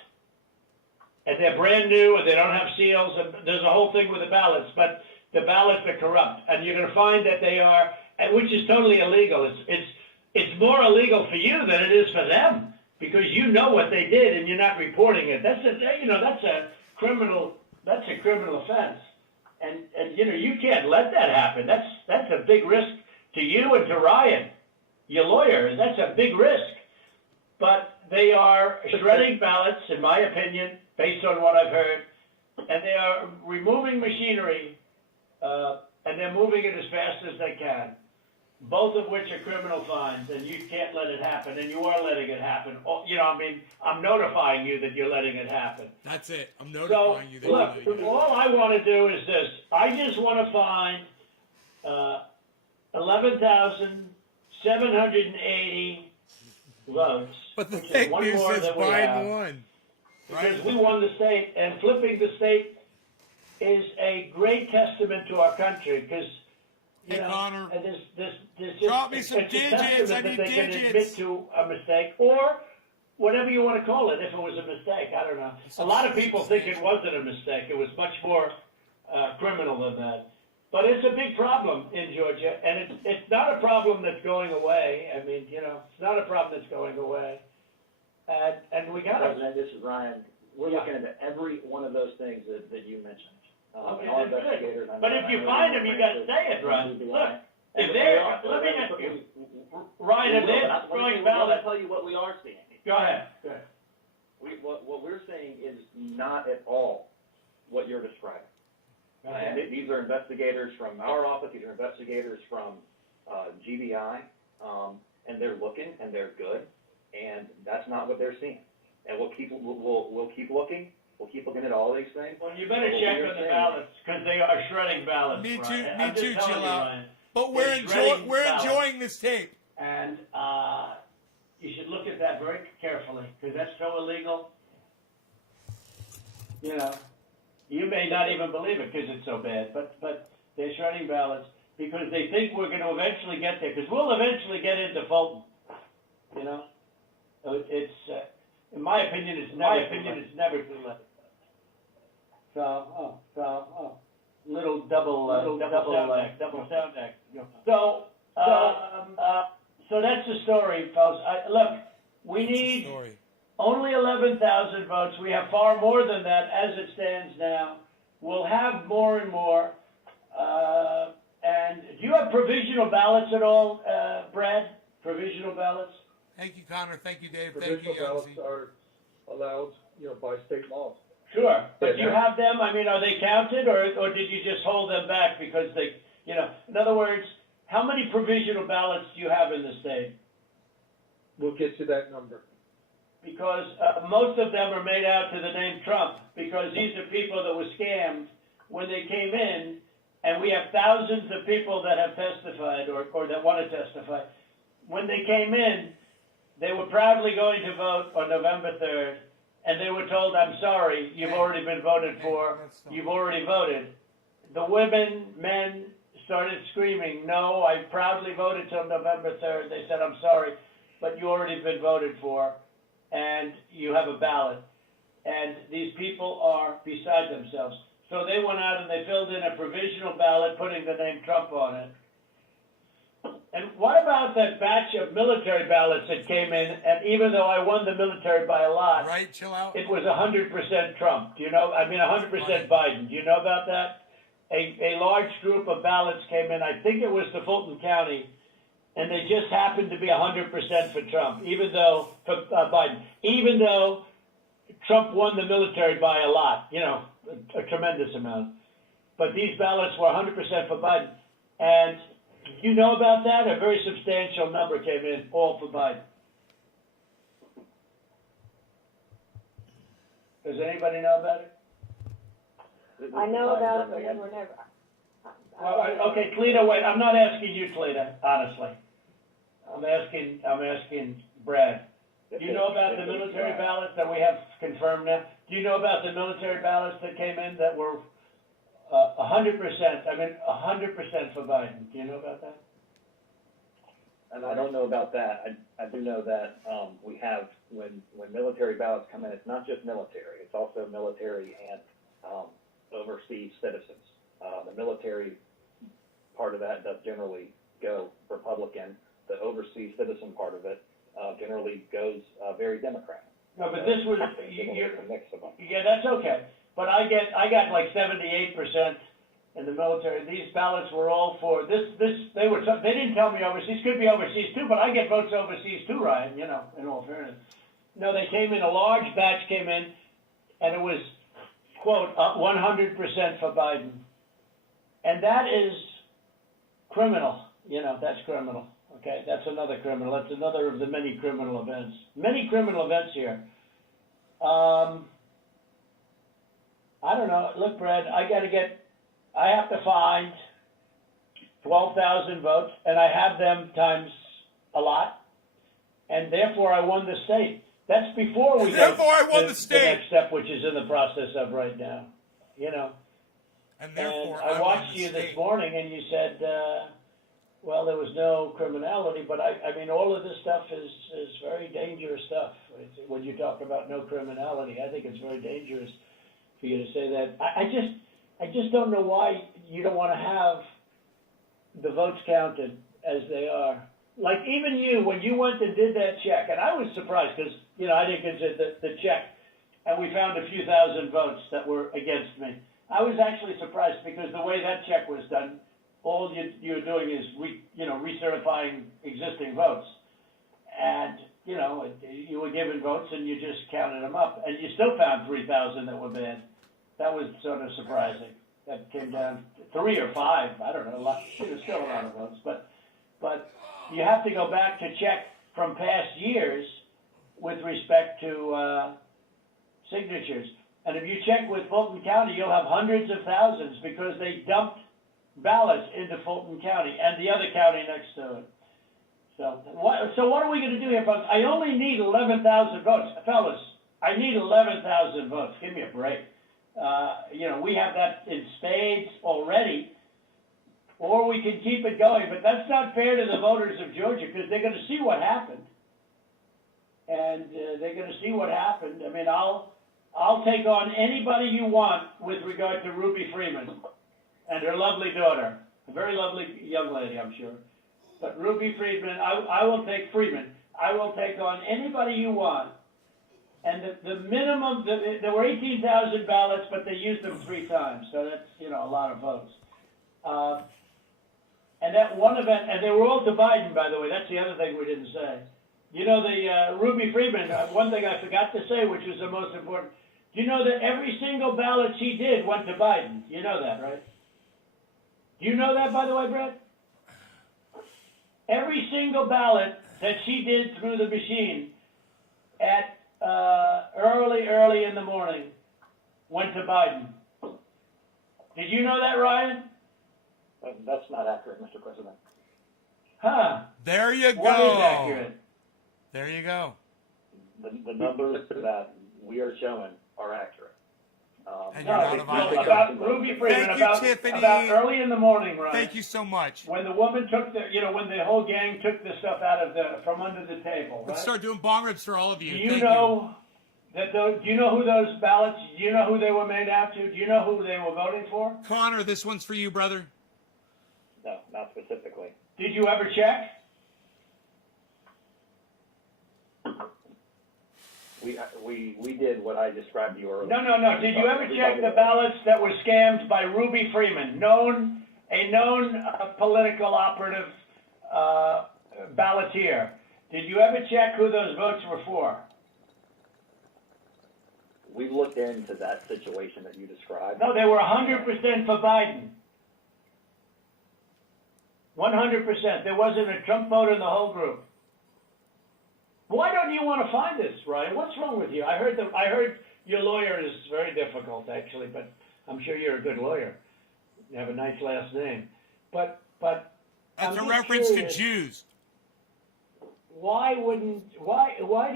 And they're brand new and they don't have seals. And there's a whole thing with the ballots, but the ballots are corrupt. And you're going to find that they are, which is totally illegal. it's more illegal for you than it is for them because you know what they did and you're not reporting it. That's a criminal offense. And you can't let that happen. That's a big risk to you and to Ryan, your lawyer, and that's a big risk. But they are shredding ballots, in my opinion, based on what I've heard, and they are removing machinery, and they're moving it as fast as they can, both of which are criminal fines, and you can't let it happen, and you are letting it happen. I'm notifying you that you're letting it happen. That's it. I'm So, notifying you that you're look, letting it. all I want to do is this. I just want to find 11,780 votes. But the which is fake one news more says than we have, Biden won. because we won the state, and flipping the state is a great testament to our country, because Hey, Connor. and this Drop me some it's a digits. testament I that need they can digits. admit to a mistake, or whatever you want to call it, if it was a mistake. I don't know. A lot of people think it wasn't a mistake. It was much more criminal than that. But it's a big problem in Georgia, and it's not a problem that's going away. I mean, it's not a problem that's going away. And we got it. President, this is Ryan. We're Yeah. looking into every one of those things that you mentioned. Okay, and our that's good. investigators, I know- But if I you know find you're them, you referring got to to say it, right? GBI. Look, And if we they're, are- let me we- ask you, we- Ryan, if we will, they're but throwing we're going ballots, to tell you what we are seeing. go ahead. Go ahead. What we're saying is not at all what you're describing. And these are investigators from our office, these are investigators from GBI, and they're looking and they're good, and that's not what they're seeing. And we'll keep looking. We'll keep looking at all these things. Well, you better But what check we're on the saying- ballots, because they are shredding ballots. Me too, Ryan. me I'm just too, telling chill you, out. Ryan. But They're shredding we're ballots. enjoying this tape. And you should look at that very carefully, because that's so illegal. You may not even believe it because it's so bad, but they're shredding ballots because they think we're going to eventually get there, because we'll eventually get into Fulton. It's in my opinion, it's never too late. So, little double sound act. So that's the story, folks. Look, we need Story. only 11,000 votes. We have far more than that as it stands now. We'll have more and more. And do you have provisional ballots at all, Brad? Provisional ballots? Thank you, Connor. Thank you, Dave. Thank you, Provisional ballots Yancy. are allowed, by state law. Sure. But do you Yeah. have them? I mean, are they counted, or did you just hold them back because they, in other words, how many provisional ballots do you have in the state? We'll get you that number. Because most of them are made out to the name Trump, because these are people that were scammed when they came in, and we have thousands of people that have testified or that want to testify. When they came in, they were proudly going to vote on November 3rd, and they were told, I'm sorry, you've already been voted for, you've already voted. The women, men started screaming, no, I proudly voted till November 3rd. They said, I'm sorry, but you already been voted for, and you have a ballot. And these people are beside themselves. So they went out and they filled in a provisional ballot, putting the name Trump on it. And what about that batch of military ballots that came in, and even though I won the military by a lot, Right? Chill out. it was 100% Trump. 100% Biden. Do you know about that? A large group of ballots came in, I think it was to Fulton County, and they just happened to be 100% for Trump, even though, for Biden, even though Trump won the military by a lot, a tremendous amount. But these ballots were 100% for Biden. And you know about that? A very substantial number came in, all for Biden. Does anybody know about it? I know about it, but never. Okay, Cleta, wait, I'm not asking you, Cleta, honestly. I'm asking Brad. Do you know about the military ballots that we have confirmed now? Do you know about the military ballots that came in that were 100%, 100% for Biden? Do you know about that? And I don't know about that. I do know that we have, when military ballots come in, it's not just military, it's also military and overseas citizens. The military part of that does generally go Republican. The overseas citizen partisan part of it, generally goes very Democrat. No, but this was, It's a mix of them. yeah, that's okay. But I got like 78% in the military. These ballots were all for this. They didn't tell me overseas. Could be overseas too, but I get votes overseas too, Ryan. You know, in all fairness. No, they came in. A large batch came in, and it was quote 100% for Biden, and that is criminal. You know, that's criminal. Okay, that's another criminal. That's another of the many criminal events. Many criminal events here. I don't know. Look, Brad, I have to find 12,000 votes, and I have them times a lot, and therefore I won the state. That's before we Therefore I won the the state. next step, which is in the process of right now. You know. And therefore, And I watched won the you this state. morning, and you said, well, there was no criminality, but I mean, all of this stuff is very dangerous stuff. When you talk about no criminality, I think it's very dangerous for you to say that. I just don't know why you don't want to have the votes counted as they are. Like even you, when you went and did that check, and I was surprised because, you know, I didn't get the check, and we found a few thousand votes that were against me. I was actually surprised because the way that check was done, all you're doing is recertifying existing votes, and you know you were given votes and you just counted them up, and you still found 3,000 that were bad. That was sort of surprising. That came down 3 or 5. I don't know. It was still a lot of votes, but you have to go back to check from past years with respect to signatures. And if you check with Fulton County, you'll have hundreds of thousands because they dumped ballots into Fulton County and the other county next to it. So what are we going to do here, folks? I only need 11,000 votes. Fellas, I need 11,000 votes. Give me a break. We have that in spades already, or we can keep it going. But that's not fair to the voters of Georgia because they're going to see what happened. And they're going to see what happened. I mean, I'll take on anybody you want with regard to Ruby Freeman and her lovely daughter, a very lovely young lady, I'm sure. But Ruby Freeman, I will take Freeman. I will take on anybody you want. And the minimum, there were 18,000 ballots, but they used them 3 times, so that's a lot of votes. And that one event, and they were all to Biden, by the way. That's the other thing we didn't say. You know, the Ruby Freeman. One thing I forgot to say, which is the most important. Do you know that every single ballot she did went to Biden? You know that, right? Do you know that, by the way, Brett? Every single ballot that she did through the machine at early in the morning went to Biden. Did you know that, Ryan? That's not accurate, Mr. President. Huh. There you go. What is accurate? There you go. The numbers that we are showing are accurate. And you're not a violent About Ruby Freeman, Thank you, Tiffany. about early in the morning, Ryan. Thank you so much. When the woman took when the whole gang took the stuff out of from under the table, right? Let's start doing bong rips for all of Do you. you Thank know that? Do you know who those ballots? Do you know who they were made out to? Do you know who they were voting for? Connor, this one's for you, brother. No, not specifically. Did you ever check? We did what I described to you earlier. No. Did you ever check the ballots that were scammed by Ruby Freeman, a known political operative balloteer? Did you ever check who those votes were for? We looked into that situation that you described. No, they were 100% for Biden. 100%. There wasn't a Trump vote in the whole group. Why don't you want to find this, Ryan? What's wrong with you? I heard your lawyer is very difficult, actually, but I'm sure you're a good lawyer. You have a nice last name, but That's I'm a just reference curious, to Jews. Why do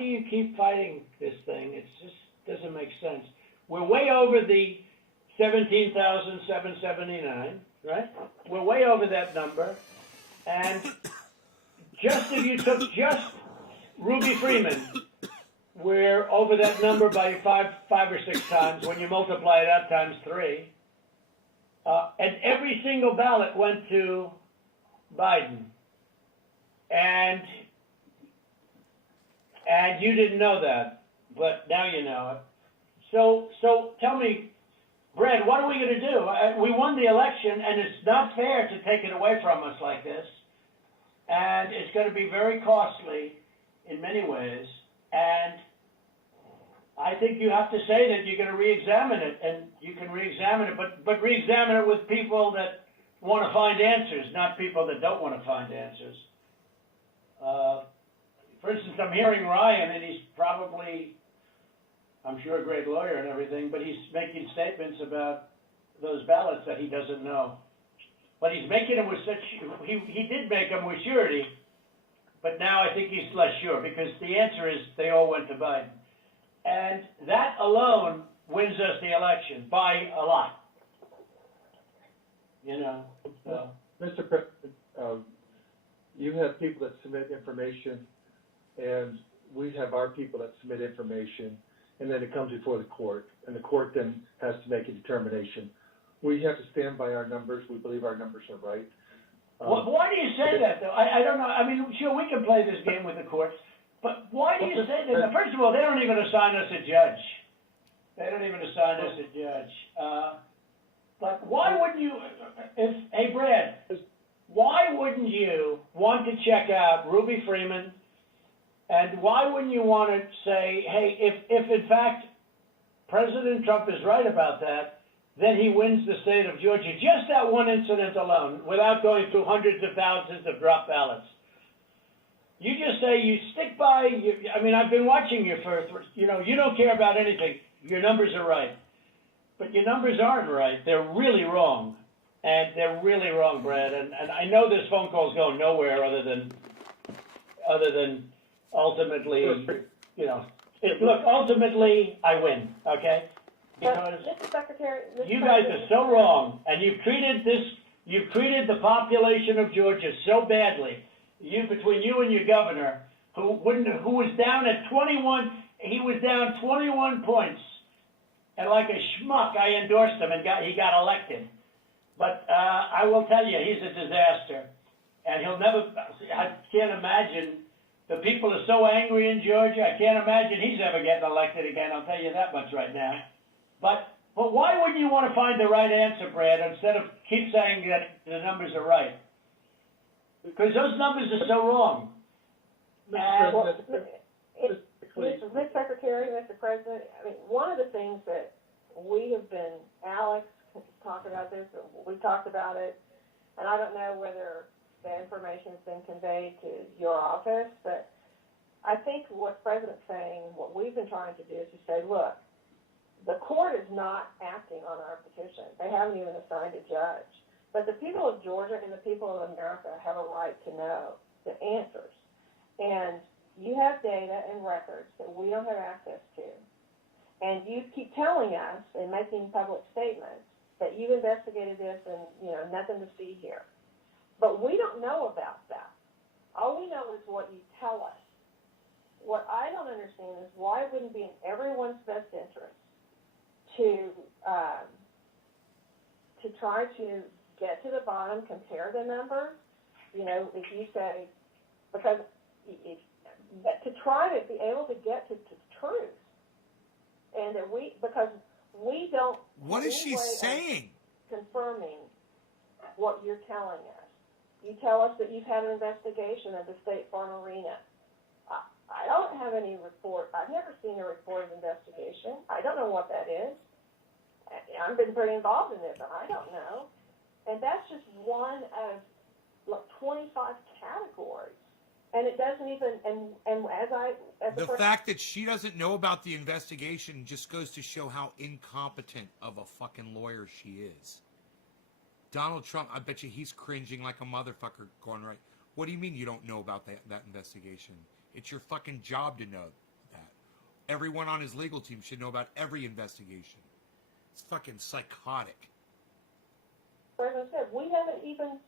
you keep fighting this thing? It just doesn't make sense. We're way over the 17,779, right? We're way over that number, and just if you took just Ruby Freeman, we're over that number by five or six times when you multiply it out times 3. And every single ballot went to Biden. And And you didn't know that, but now you know it. So tell me, Brad, what are we going to do? We won the election, and it's not fair to take it away from us like this. And it's going to be very costly in many ways. And I think you have to say that you're going to re-examine it, and you can re-examine it, but re-examine it with people that want to find answers, not people that don't want to find answers. For instance, I'm hearing Ryan, and he's probably, I'm sure, a great lawyer and everything, but he's making statements about those ballots that he doesn't know. But he's making them with such, he did make them with surety, but now I think he's less sure, because the answer is they all went to Biden. And that alone wins us the election by a lot. You know, so. Mr. President, you have people that submit information, and we have our people that submit information, and then it comes before the court, and the court then has to make a determination. We have to stand by our numbers. We believe our numbers are right. Why do you say that, though? I don't know. I mean, sure, we can play this game with the courts, but why do you say that? First of all, they don't even assign us a judge. They don't even assign us a judge. But why wouldn't you, hey, Brad, why wouldn't you want to check out Ruby Freeman, and why wouldn't you want to say, hey, if in fact President Trump is right about that, then he wins the state of Georgia, just that one incident alone, without going through hundreds of thousands of drop ballots. You just say you stick by, I mean, I've been watching you you don't care about anything. Your numbers are right. But your numbers aren't right. They're really wrong. And they're really wrong, Brad. And I know this phone call's going nowhere other than ultimately, look, ultimately I win, okay? Because Mr. Secretary, you guys are so wrong, and you've treated the population of Georgia so badly. Between you and your governor, who was down at 21, he was down 21 points, and like a schmuck, I endorsed him, and he got elected. But I will tell you, he's a disaster, and he'll never. I can't imagine. The people are so angry in Georgia. I can't imagine he's ever getting elected again. I'll tell you that much right now. But why wouldn't you want to find the right answer, Brad, instead of keep saying that the numbers are right? Because those numbers are so wrong. Mr. Secretary, Mr. President, I mean, one of the things that we have been, Alex talked about this, we talked about it, and I don't know whether that information has been conveyed to your office, but I think what the President's saying, what we've been trying to do is to say, look, the court is not acting on our petition. They haven't even assigned a judge. But the people of Georgia and the people of America have a right to know the answers. And you have data and records that we don't have access to. And you keep telling us and making public statements that you investigated this and, nothing to see here. But we don't know about that. All we know is what you tell us. What I don't understand is why it wouldn't be in everyone's best interest to try to get to the bottom, compare the numbers. If you say, because to try to be able to get to truth, and that because we don't. What is she saying? Confirming what you're telling us. You tell us that you've had an investigation of the State Farm Arena. I don't have any report. I've never seen a report of investigation. I don't know what that is. I've been pretty involved in this, and I don't know. And that's just one of 25 categories. And it doesn't even, the fact that she doesn't know about the investigation just goes to show how incompetent of a fucking lawyer she is. Donald Trump, I bet you he's cringing like a motherfucker going, right, what do you mean you don't know about that investigation? It's your fucking job to know that. Everyone on his legal team should know about every investigation. It's fucking psychotic. As I said, we haven't even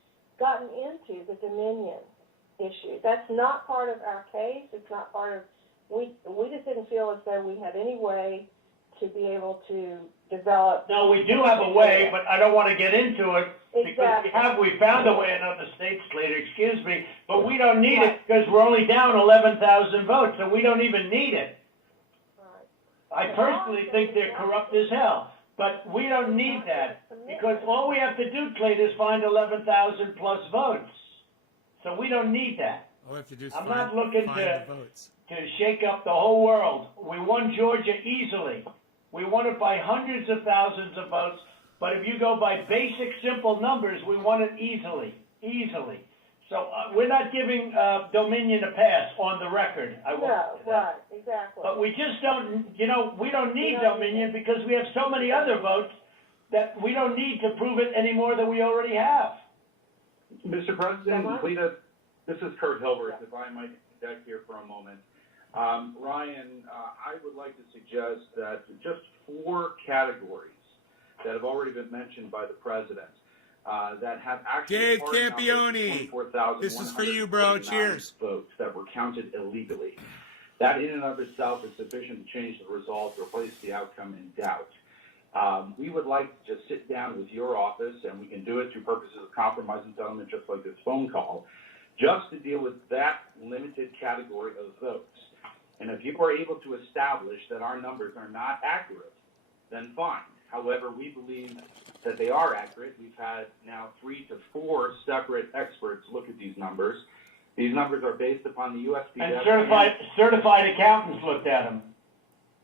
gotten into the Dominion issue. That's not part of our case. It's not part of, we just didn't feel as though we had any way to be able to develop. No, we do have a way, but I don't want to get into it because Exactly. we found a way in other states, later, excuse me, but we don't need it because we're only down 11,000 votes, so we don't even need it. Right. I personally think they're corrupt as hell, but we don't need that because all we have to do, Clayton, is find 11,000 plus votes. So we don't need that. All we have to do is I'm find, not looking find to- the votes. To shake up the whole world. We won Georgia easily. We won it by hundreds of thousands of votes, but if you go by basic, simple numbers, we won it easily. So we're not giving Dominion a pass on the record. I won't No, say that. right, exactly. But we just don't, we don't need We don't Dominion because we have so many other votes that we don't need to prove it any more than we already have. Mr. President, Uh-huh. Lita, this is Kurt Hilbert, if I might interject here for a moment. Ryan, I would like to suggest that just 4 categories that have already been mentioned by the president that have actually Dave hard numbers, Campione, 24,149 this is for you, bro. Cheers. votes that were counted illegally. That in and of itself is sufficient to change the result or place the outcome in doubt. We would like to just sit down with your office, and we can do it through purposes of compromise and settlement, just like this phone call, just to deal with that limited category of votes. And if you are able to establish that our numbers are not accurate, then fine. However, we believe that they are accurate. We've had now 3 to 4 separate experts look at these numbers. These numbers are based upon the USPS. And certified accountants looked at them.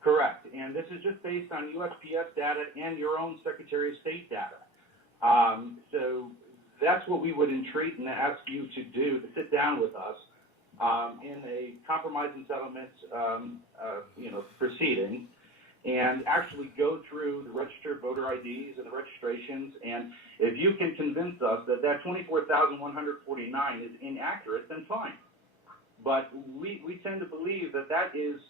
Correct. And this is just based on USPS data and your own Secretary of State data. So that's what we would entreat and ask you to do, to sit down with us in a compromise and settlement, proceeding, and actually go through the registered voter IDs and the registrations. And if you can convince us that that 24,149 is inaccurate, then fine. But we tend to believe that that is,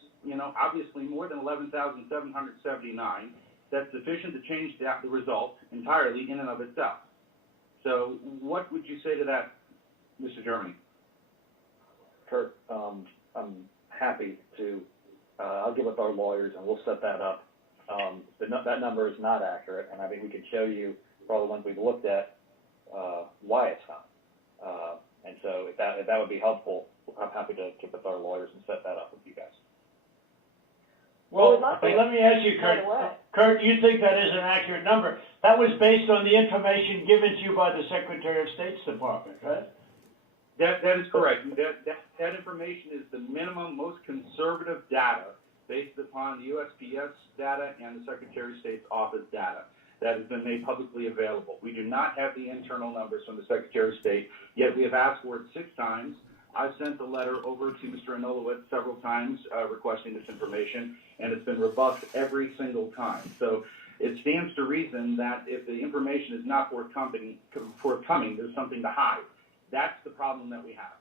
obviously more than 11,779. That's sufficient to change the result entirely in and of itself. So what would you say to that, Mr. Germany? Kurt, I'm happy to, I'll get with our lawyers and we'll set that up. That number is not accurate, and I think we can show you, for all the ones we've looked at, why it's not. And so if that would be helpful, I'm happy to get with our lawyers and set that up with you guys. Well, Well, let me ask you, right Kurt. away. Kurt, you think that is an accurate number? That was based on the information given to you by the Secretary of State's Department, right? That is correct. That information is the minimum, most conservative data based upon the USPS data and the Secretary of State's office data that has been made publicly available. We do not have the internal numbers from the Secretary of State, yet we have asked for it 6 times. I've sent a letter over to Mr. Anulowitz several times requesting this information, and it's been rebuffed every single time. So it stands to reason that if the information is not forthcoming, there's something to hide. That's the problem that we have.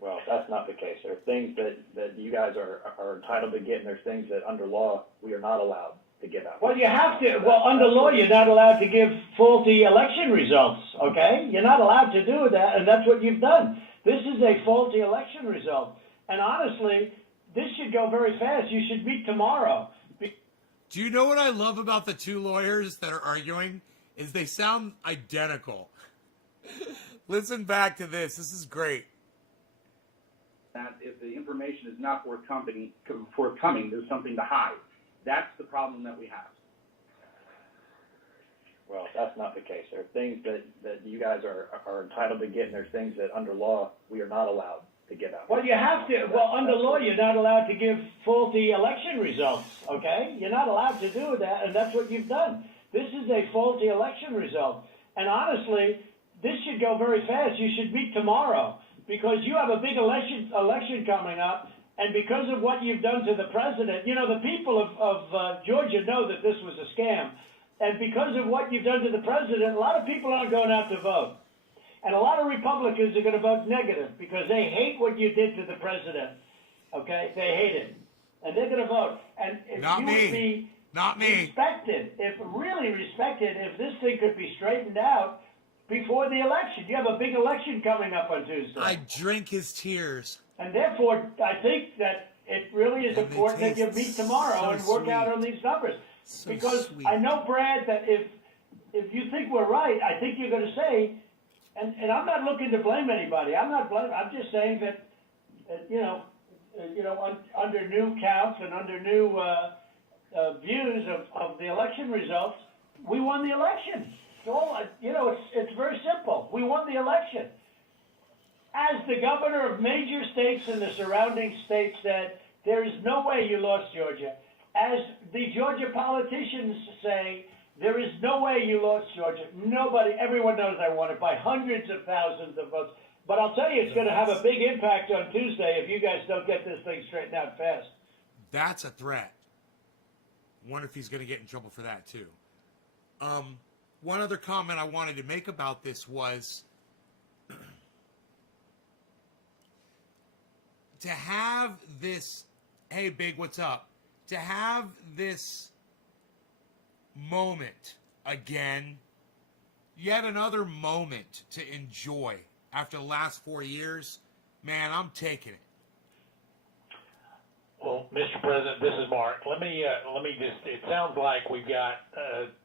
Well, that's not the case. There are things that you guys are entitled to get, and there's things that under law we are not allowed to give out. Well, you have to. Well, under law, you're not allowed to give faulty election results, okay? You're not allowed to do that, and that's what you've done. This is a faulty election result. And honestly, this should go very fast. You should meet tomorrow. Do you know what I love about the 2 lawyers that are arguing? Is they sound identical. Listen back to this. This is great. That if the information is not forthcoming, there's something to hide. That's the problem that we have. Well, that's not the case. There are things that you guys are entitled to get, and there's things that under law we are not allowed to give out. Well, you have to. Well, under law, you're not allowed to give faulty election results, okay? You're not allowed to do that, and that's what you've done. This is a faulty election result. And honestly, this should go very fast. You should meet tomorrow because you have a big election coming up. And because of what you've done to the president, the people of Georgia know that this was a scam. And because of what you've done to the president, a lot of people aren't going out to vote. And a lot of Republicans are going to vote negative because they hate what you did to the president. Okay? They hate it. And they're going to vote. And if Not you me. would be Not me. respected, if this thing could be straightened out before the election. You have a big election coming up on Tuesday. I drink his tears. And therefore, I think that it really is And they important that you taste meet tomorrow so and work out sweet. on these numbers. So Because sweet. I know, Brad, that if you think we're right, I think you're gonna say, and I'm not looking to blame anybody, I'm just saying that, under new counts and under new, views of the election results, we won the election. So, it's very simple. We won the election. As the governor of major states and the surrounding states said, there is no way you lost Georgia. As the Georgia politicians say, there is no way you lost Georgia. Nobody, everyone knows I won it by hundreds of thousands of votes. But I'll tell you, it's going to have a big impact on Tuesday if you guys don't get this thing straightened out fast. That's a threat. Wonder if he's going to get in trouble for that too. One other comment I wanted to make about this was to have this, hey, Big, what's up? To have this moment again, yet another moment to enjoy after the last 4 years, man, I'm taking it. Well, Mr. President, this is Mark. Let me just, it sounds like we've got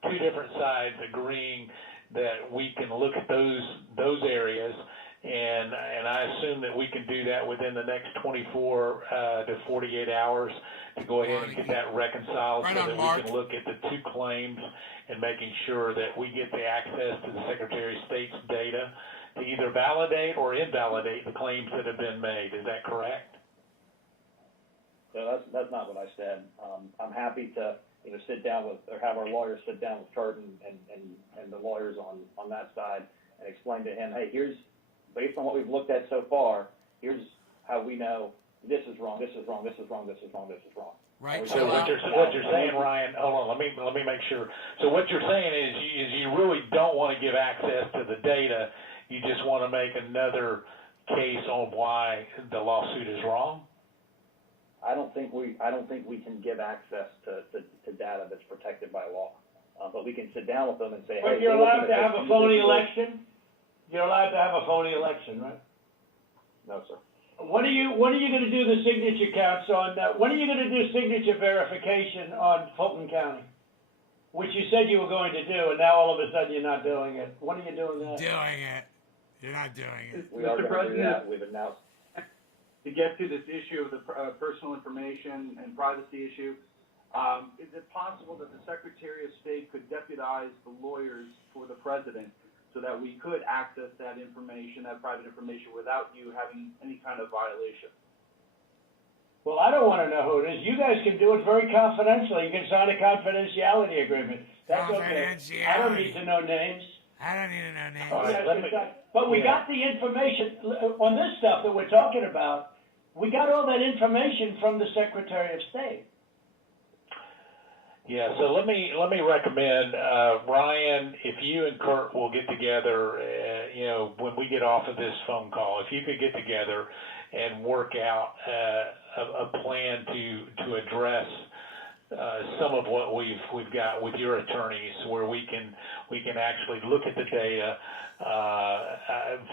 two different sides agreeing that we can look at those areas, and I assume that we can do that within the next 24 to 48 hours to go ahead and get that reconciled Right so on, that Mark. we can look at the two claims and making sure that we get the access to the Secretary of State's data to either validate or invalidate the claims that have been made. Is that correct? So that's not what I said. I'm happy to sit down with, or have our lawyers sit down with Kurt and the lawyers on that side and explain to him, hey, here's, based on what we've looked at so far, here's how we know this is wrong, this is wrong, this is wrong, this is wrong, this is wrong. Right. So what you're saying, Ryan, hold on, let me make sure. So what you're saying is you really don't want to give access to the data. You just want to make another case on why the lawsuit is wrong? I don't think we can give access to data that's protected by law. But we can sit down with them and say, But hey, you're we're looking allowed to at have this a phony individual- election? You're allowed to have a phony election, right? No, sir. When are you going to do the signature counts on, when are you going to do signature verification on Fulton County? Which you said you were going to do, and now all of a sudden you're not doing it. When are you doing that? Doing it. You're not doing it. We are Mr. going to do that. President, We've announced. to get to this issue of the personal information and privacy issue, is it possible that the Secretary of State could deputize the lawyers for the president so that we could access that information, that private information, without you having any kind of violation? Well, I don't want to know who it is. You guys can do it very confidentially. You can sign a confidentiality agreement. That's okay. I don't need to know names. I don't need to know names. All right, Yes, let me- exactly. But we got the information on this stuff that we're talking about. We got all that information from the Secretary of State. Yeah, so let me recommend, Ryan, if you and Kurt will get together, when we get off of this phone call, if you could get together and work out a plan to address some of what we've got with your attorneys, where we can actually look at the data.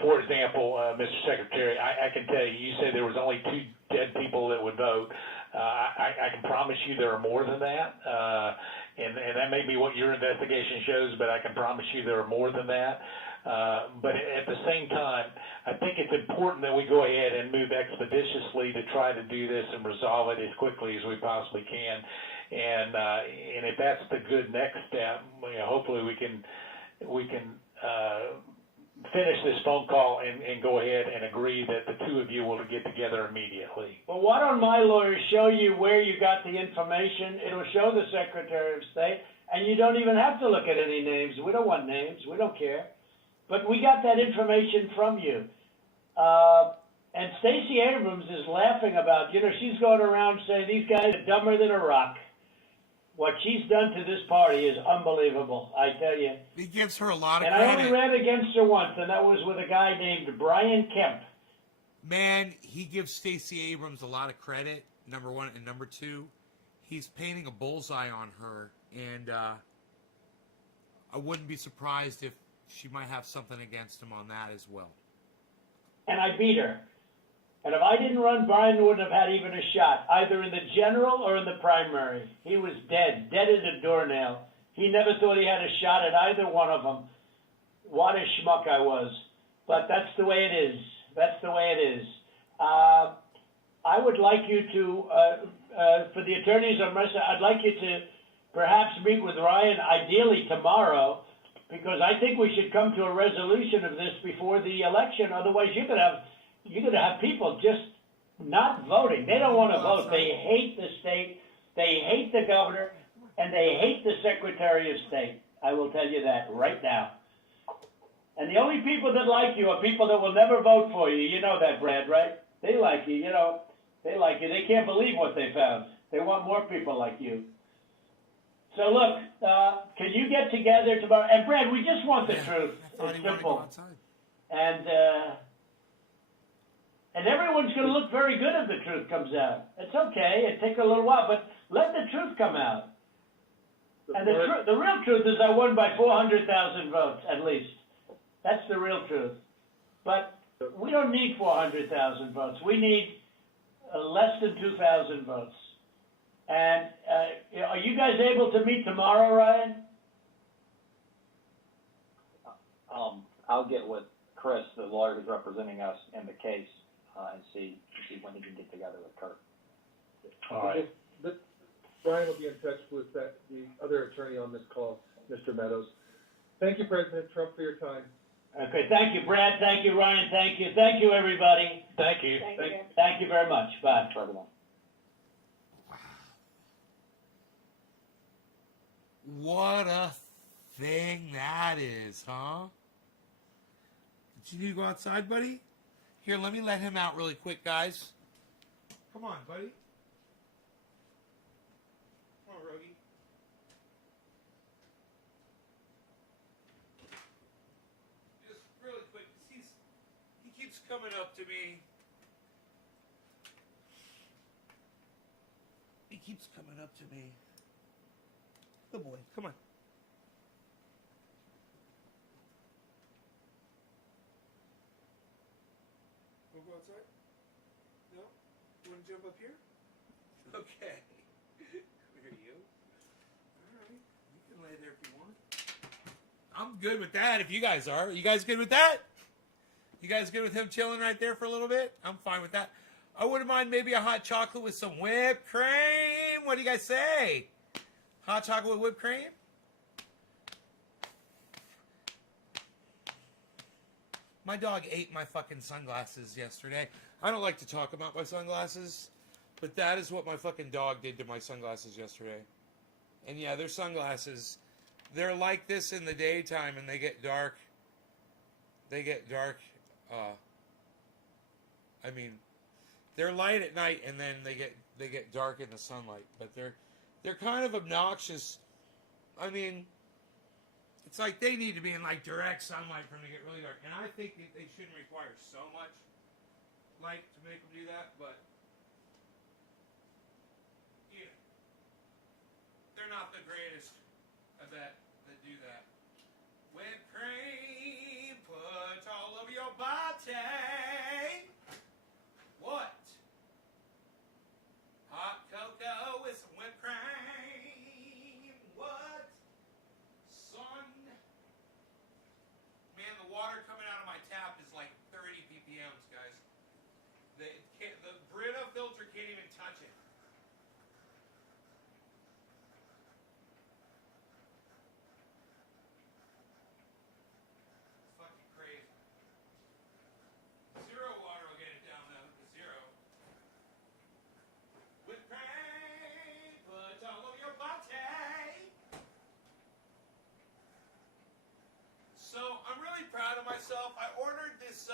For example, Mr. Secretary, I can tell you, you said there was only 2 dead people that would vote. I can promise you there are more than that, and that may be what your investigation shows, but I can promise you there are more than that. But at the same time, I think it's important that we go ahead and move expeditiously to try to do this and resolve it as quickly as we possibly can. And if that's the good next step, hopefully we can finish this phone call and go ahead and agree that the two of you will get together immediately. Well, why don't my lawyers show you where you got the information? It'll show the Secretary of State, and you don't even have to look at any names. We don't want names. We don't care. But we got that information from you. And Stacey Abrams is laughing about, she's going around saying these guys are dumber than a rock. What she's done to this party is unbelievable, I tell you. He gives her a lot of And I credit. only ran against her once, and that was with a guy named Brian Kemp. Man, he gives Stacey Abrams a lot of credit, number one. And number two, he's painting a bullseye on her. And I wouldn't be surprised if she might have something against him on that as well. And I beat her. And if I didn't run, Brian wouldn't have had even a shot, either in the general or in the primary. He was dead as a doornail. He never thought he had a shot at either one of them. What a schmuck I was. But that's the way it is. That's the way it is. I would like you to, for the attorneys on Mercer, I'd like you to perhaps meet with Ryan, ideally tomorrow, because I think we should come to a resolution of this before the election. Otherwise, you're gonna have people just not voting. They don't want to vote. They hate the state. They hate the governor, and they hate the Secretary of State. I will tell you that right now. And the only people that like you are people that will never vote for you. You know that, Brad, right? They like you, you know. They like you. They can't believe what they found. They want more people like you. So look, can you get together tomorrow? And Brad, we just want the truth. It's simple. And everyone's going to look very good if the truth comes out. It's okay. It takes a little while, but let the truth come out. And the real truth is I won by 400,000 votes, at least. That's the real truth. But we don't need 400,000 votes. We need less than 2,000 votes. And are you guys able to meet tomorrow, Ryan? I'll get with Chris, the lawyer who's representing us in the case, and see when he can get together with Kurt. All right. Brian will be in touch with the other attorney on this call, Mr. Meadows. Thank you, President Trump, for your time. Okay, thank you, Brad. Thank you, Ryan. Thank you. Thank you, everybody. Thank you. Thank you very much. Bye. What a thing that is, huh? Did you need to go outside, buddy? Here, let me let him out really quick, guys. Come on, buddy. Come on, Rogie. Just really quick, 'cause he keeps coming up to me. He keeps coming up to me. Good boy. Come on. Wanna go outside? No? You wanna jump up here? Okay. There you. Alright. You can lay there if you want. I'm good with that if you guys are. You guys good with that? You guys good with him chilling right there for a little bit? I'm fine with that. I wouldn't mind maybe a hot chocolate with some whipped cream. What do you guys say? Hot chocolate with whipped cream? My dog ate my fucking sunglasses yesterday. I don't like to talk about my sunglasses, but that is what my fucking dog did to my sunglasses yesterday. And yeah, they're sunglasses. They're like this in the daytime and they get dark. They get dark. I mean, they're light at night and then they get dark in the sunlight. But they're kind of obnoxious. I mean, it's like they need to be in like direct sunlight for them to get really dark. And I think that they shouldn't require so much light to make them do that. But you know, they're not the greatest. I bet that do that. Whipped cream, put all over your body. What? Hot cocoa with some whipped cream. What? Son. Man, the water coming out of my tap is like 30 ppms, guys. The Brita filter can't even touch it. It's fucking crazy. Zero water will get it down to zero. Whipped cream, put all over your body. So I'm really proud of myself. I ordered this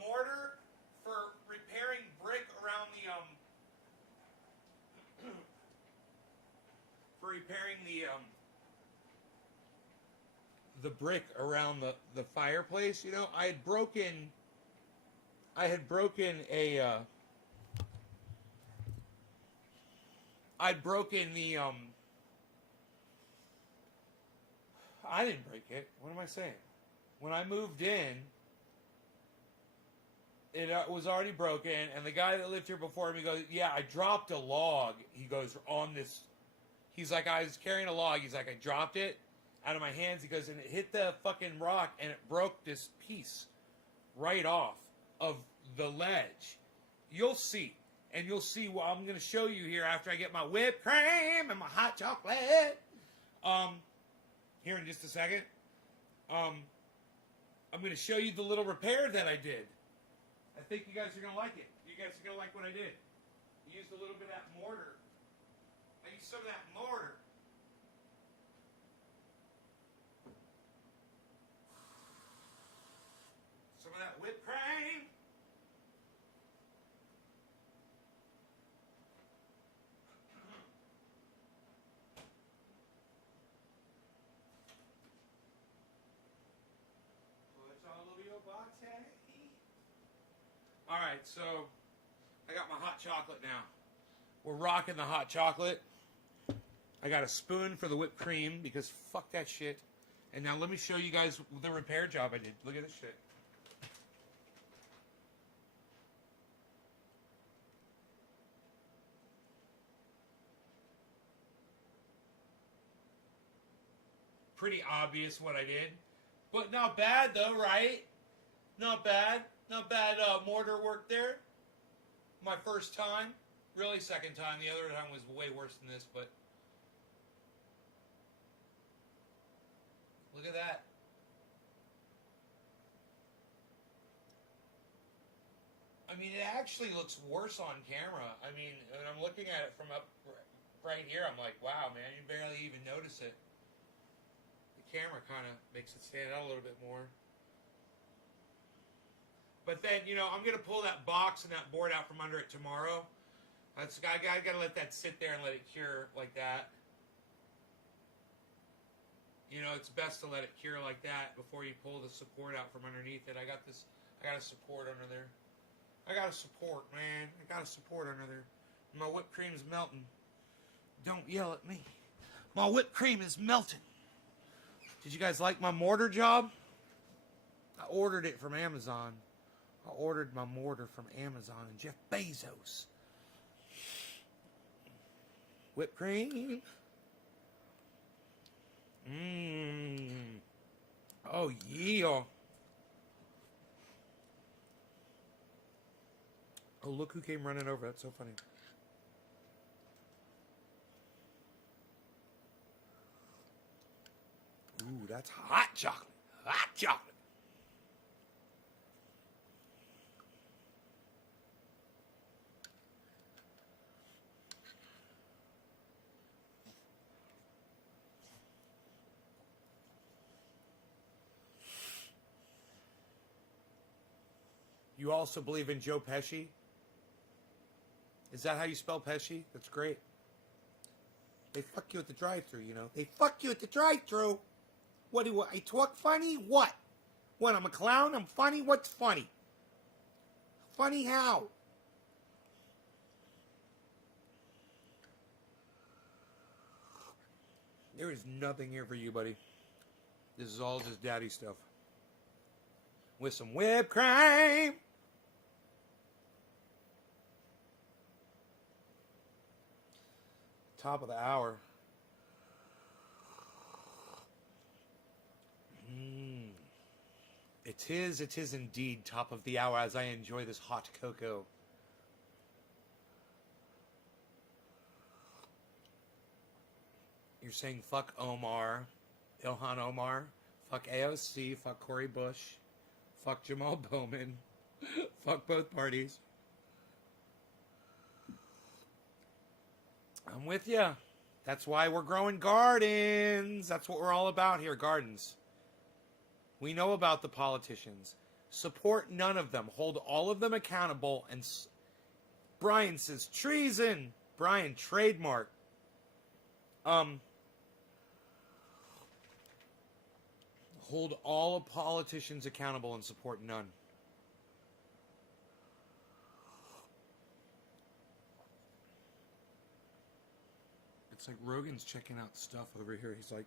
mortar for repairing brick around the brick around the fireplace. You know, I had broken the I didn't break it. What am I saying? when I moved in, it was already broken, and the guy that lived here before me goes, yeah, I dropped a log. He goes, on this. He's like, I was carrying a log. He's like, I dropped it out of my hands. He goes, and it hit the fucking rock, and it broke this piece right off of the ledge. You'll see. And you'll see what I'm going to show you here after I get my whipped cream and my hot chocolate. Here in just a second. I'm going to show you the little repair that I did. I think you guys are going to like it. You guys are going to like what I did. I used a little bit of that mortar. I used some of that mortar. Some of that whipped cream. Put all over your body. All right, so I got my hot chocolate now. We're rocking the hot chocolate. I got a spoon for the whipped cream because fuck that shit. And now let me show you guys the repair job I did. Look at this shit. Pretty obvious what I did. But not bad though, right? Not bad. Not bad mortar work there. My first time. Really second time. The other time was way worse than this, but look at that. I mean, it actually looks worse on camera. I mean, when I'm looking at it from up right here, I'm like, wow, man, you barely even notice it. The camera kind of makes it stand out a little bit more. But then, you know, I'm going to pull that box and that board out from under it tomorrow. I got to let that sit there and let it cure like that. You know, it's best to let it cure like that before you pull the support out from underneath it. I got a support under there. I got a support, man. I got a support under there. My whipped cream's melting. Don't yell at me. My whipped cream is melting. Did you guys like my mortar job? I ordered it from Amazon. I ordered my mortar from Amazon and Jeff Bezos. Whipped cream. Oh, yeah. Oh, look who came running over. That's so funny. Ooh, that's hot chocolate. Hot chocolate. You also believe in Joe Pesci? Is that how you spell Pesci? That's great. They fuck you at the drive-thru, you know. They fuck you at the drive-thru. What do I talk funny? What? What, I'm a clown? I'm funny? What's funny? Funny how? There is nothing here for you, buddy. This is all just daddy stuff. With some whipped cream. Top of the hour. It is indeed top of the hour as I enjoy this hot cocoa. You're saying fuck Omar, Ilhan Omar, fuck AOC, fuck Cori Bush, fuck Jamal Bowman, fuck both parties. I'm with you. That's why we're growing gardens. That's what we're all about here, gardens. We know about the politicians. Support none of them. Hold all of them accountable. And Brian says treason. Brian, trademark. Hold all politicians accountable and support none. It's like Rogan's checking out stuff over here. He's like,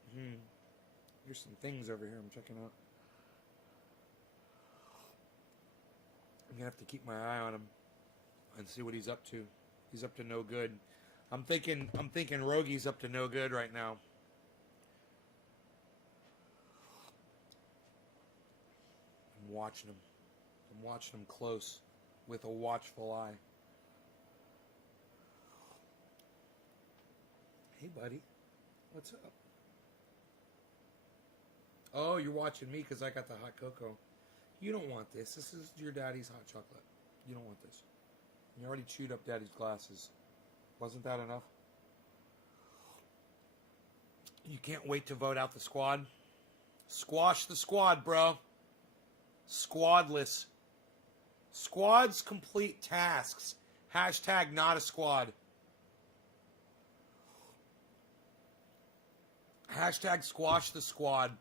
here's some things over here I'm checking out. I'm gonna have to keep my eye on him and see what he's up to. He's up to no good. I'm thinking Rogi's up to no good right now. I'm watching him. I'm watching him close with a watchful eye. Hey, buddy. What's up? Oh, you're watching me because I got the hot cocoa. You don't want this. This is your daddy's hot chocolate. You don't want this. You already chewed up daddy's glasses. Wasn't that enough? You can't wait to vote out the squad? Squash the squad, bro. Squadless. Squads complete tasks. Hashtag not a squad. Hashtag squash the squad.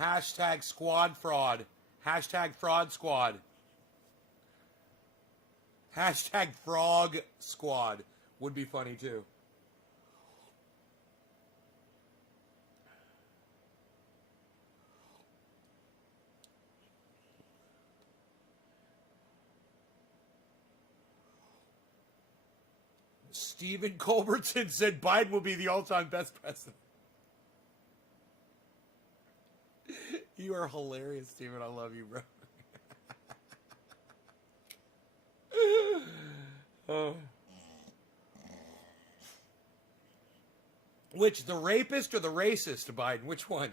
Hashtag squad fraud. Hashtag fraud squad. Hashtag frog squad would be funny too. Stephen Colbertson said Biden will be the all-time best president. You are hilarious, Stephen. I love you, bro. Oh. Which, the rapist or the racist, Biden? Which one?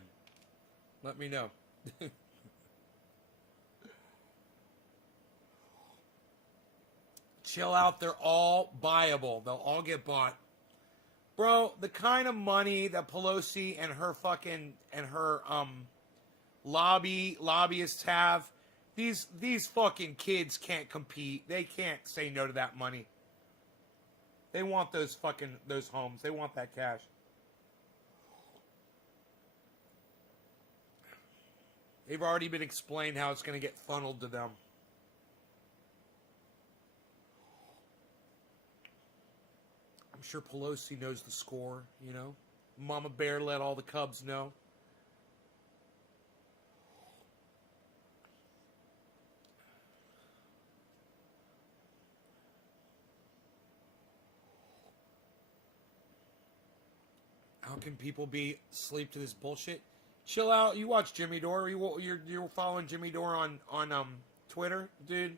Let me know. Chill out. They're all buyable. They'll all get bought. Bro, the kind of money that Pelosi and her lobbyists have, these fucking kids can't compete. They can't say no to that money. They want those homes. They want that cash. They've already been explained how it's going to get funneled to them. I'm sure Pelosi knows the score, you know. Mama Bear let all the Cubs know. How can people be asleep to this bullshit? Chill out. You watch Jimmy Dore. You're following Jimmy Dore on Twitter, dude.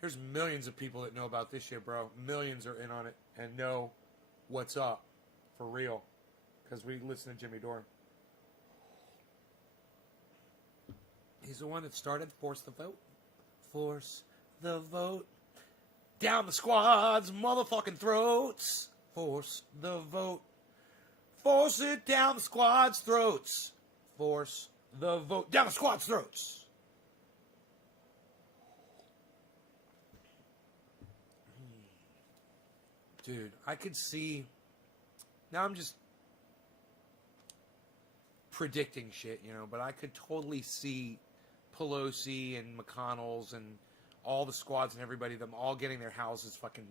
There's millions of people that know about this shit, bro. Millions are in on it and know what's up for real because we listen to Jimmy Dore. He's the one that started Force the Vote. Force the vote. Down the squad's motherfucking throats. Force the vote. Force it down the squad's throats. Force the vote down the squad's throats. Dude, I could see. Now I'm just predicting shit, you know, but I could totally see Pelosi and McConnell's and all the squads and everybody, them all getting their houses fucking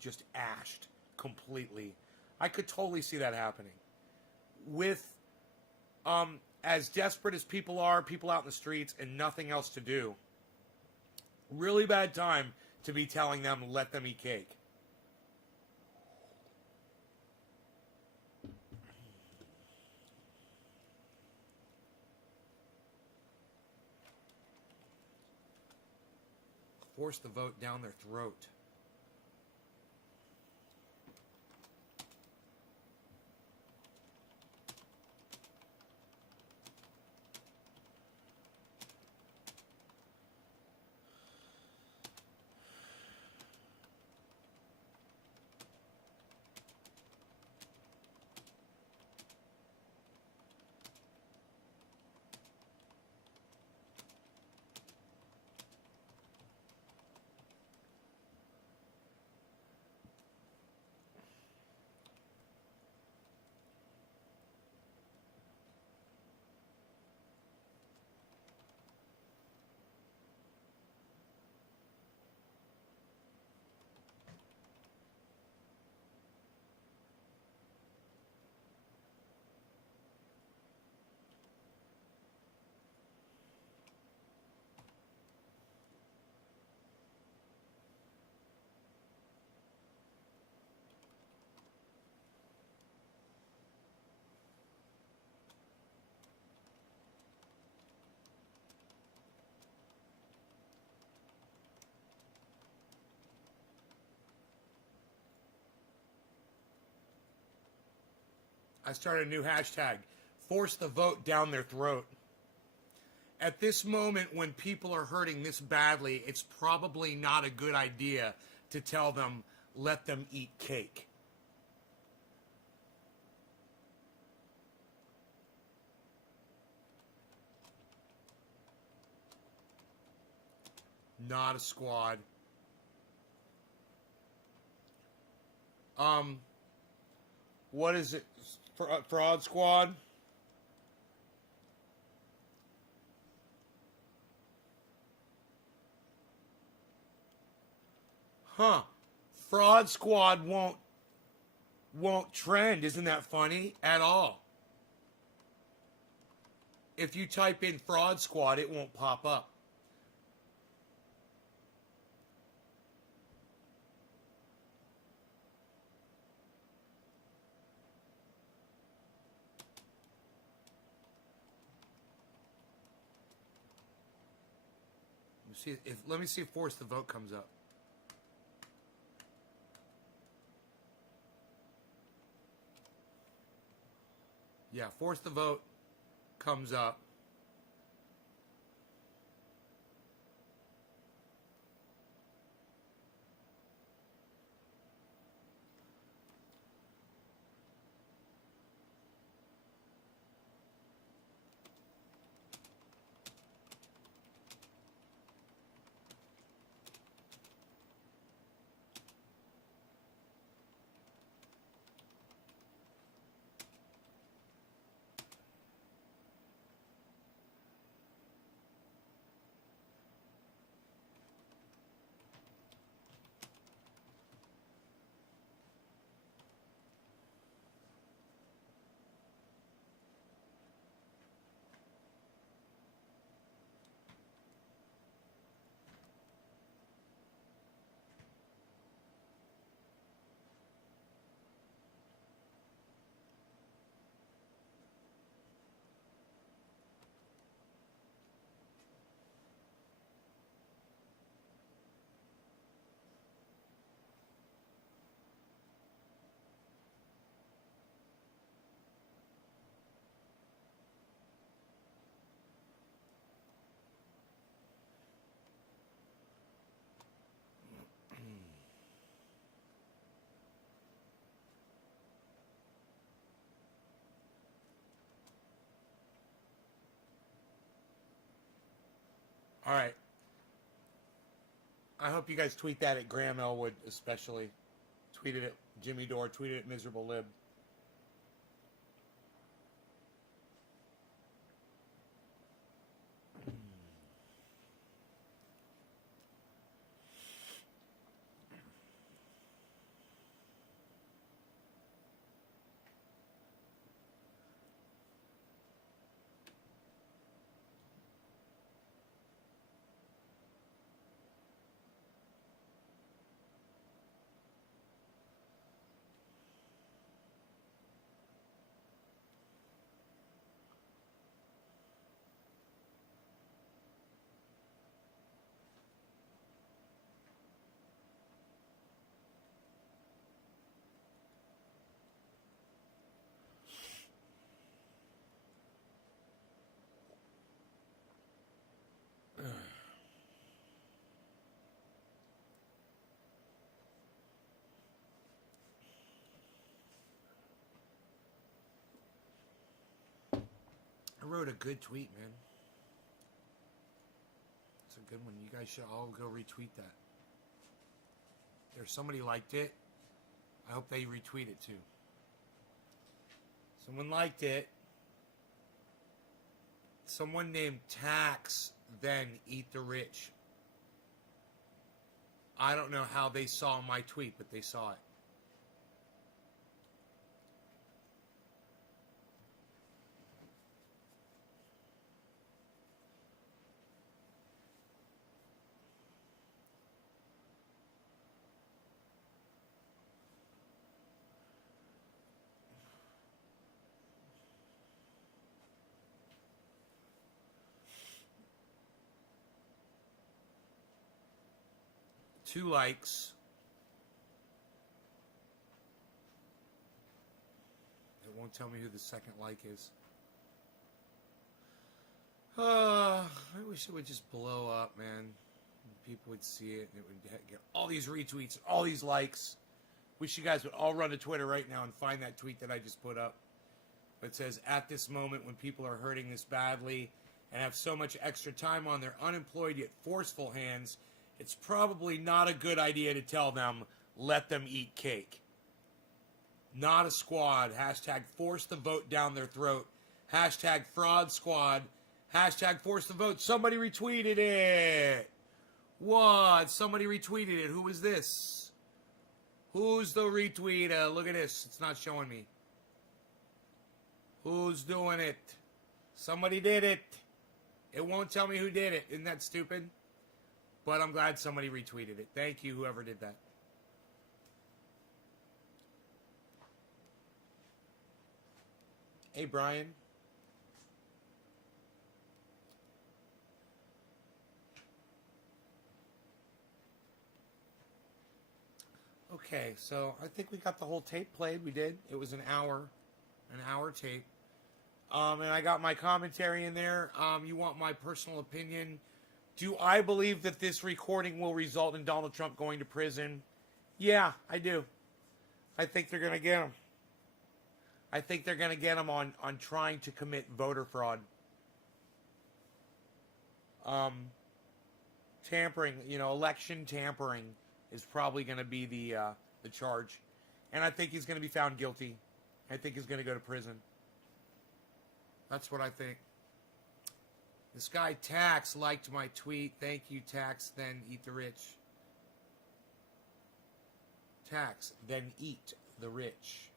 just ashed completely. I could totally see that happening. With, as desperate as people are, people out in the streets and nothing else to do, really bad time to be telling them, let them eat cake. Force the vote down their throat. I started a new hashtag. Force the vote down their throat. At this moment, when people are hurting this badly, it's probably not a good idea to tell them, let them eat cake. Not a squad. What is it? Fraud squad? Huh. Fraud squad won't trend. Isn't that funny? At all. If you type in fraud squad, it won't pop up. Let me see if Force the Vote comes up. Yeah, Force the Vote comes up. All right. I hope you guys tweet that at Graham Elwood, especially. Tweet it at Jimmy Dore. Tweet it at Miserable Lib. I wrote a good tweet, man. It's a good one. You guys should all go retweet that. There's somebody liked it. I hope they retweet it too. Someone liked it. Someone named Tax Then Eat the Rich. I don't know how they saw my tweet, but they saw it. Two likes. It won't won't tell me who the second like is. I wish it would just blow up, man. People would see it and it would get all these retweets, all these likes. Wish you guys would all run to Twitter right now and find that tweet that I just put up. It says, at this moment when people are hurting this badly and have so much extra time on their unemployed yet forceful hands, it's probably not a good idea to tell them, let them eat cake. Not a squad. Hashtag force the vote down their throat. Hashtag fraud squad. Hashtag force the vote. Somebody retweeted it. What? Somebody retweeted it. Who was this? Who's the retweeter? Look at this. It's not showing me. Who's doing it? Somebody did it. It won't tell me who did it. Isn't that stupid? But I'm glad somebody retweeted it. Thank you, whoever did that. Hey, Brian. Okay, so I think we got the whole tape played. We did. It was an hour tape. And I got my commentary in there. You want my personal opinion? Do I believe that this recording will result in Donald Trump going to prison? Yeah, I do. I think they're going to get him. I think they're going to get him on trying to commit voter fraud. Tampering, election tampering is probably going to be the charge. And I think he's going to be found guilty. I think he's going to go to prison. That's what I think. This guy Tax liked my tweet. Thank you, Tax. Then eat the rich. Tax. Then eat the rich.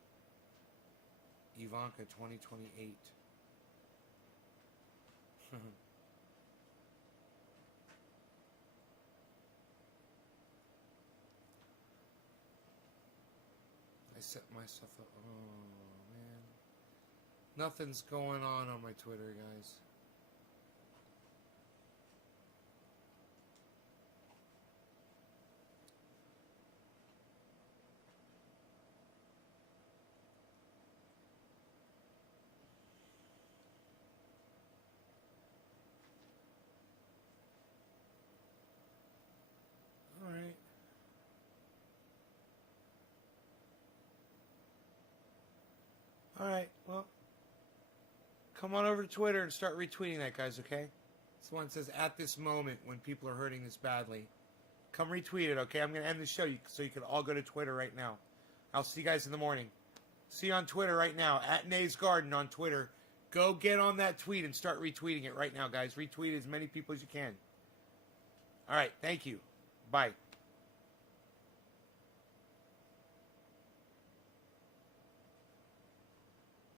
Ivanka 2028. I set myself up. Oh, man. Nothing's going on my Twitter, guys. All right. All right, well, come on over to Twitter and start retweeting that, guys, okay? This one says, at this moment when people are hurting this badly. Come retweet it, okay? I'm going to end the show so you can all go to Twitter right now. I'll see you guys in the morning. See you on Twitter right now, at Nays Garden on Twitter. Go get on that tweet and start retweeting it right now, guys. Retweet as many people as you can. All right, thank you. Bye.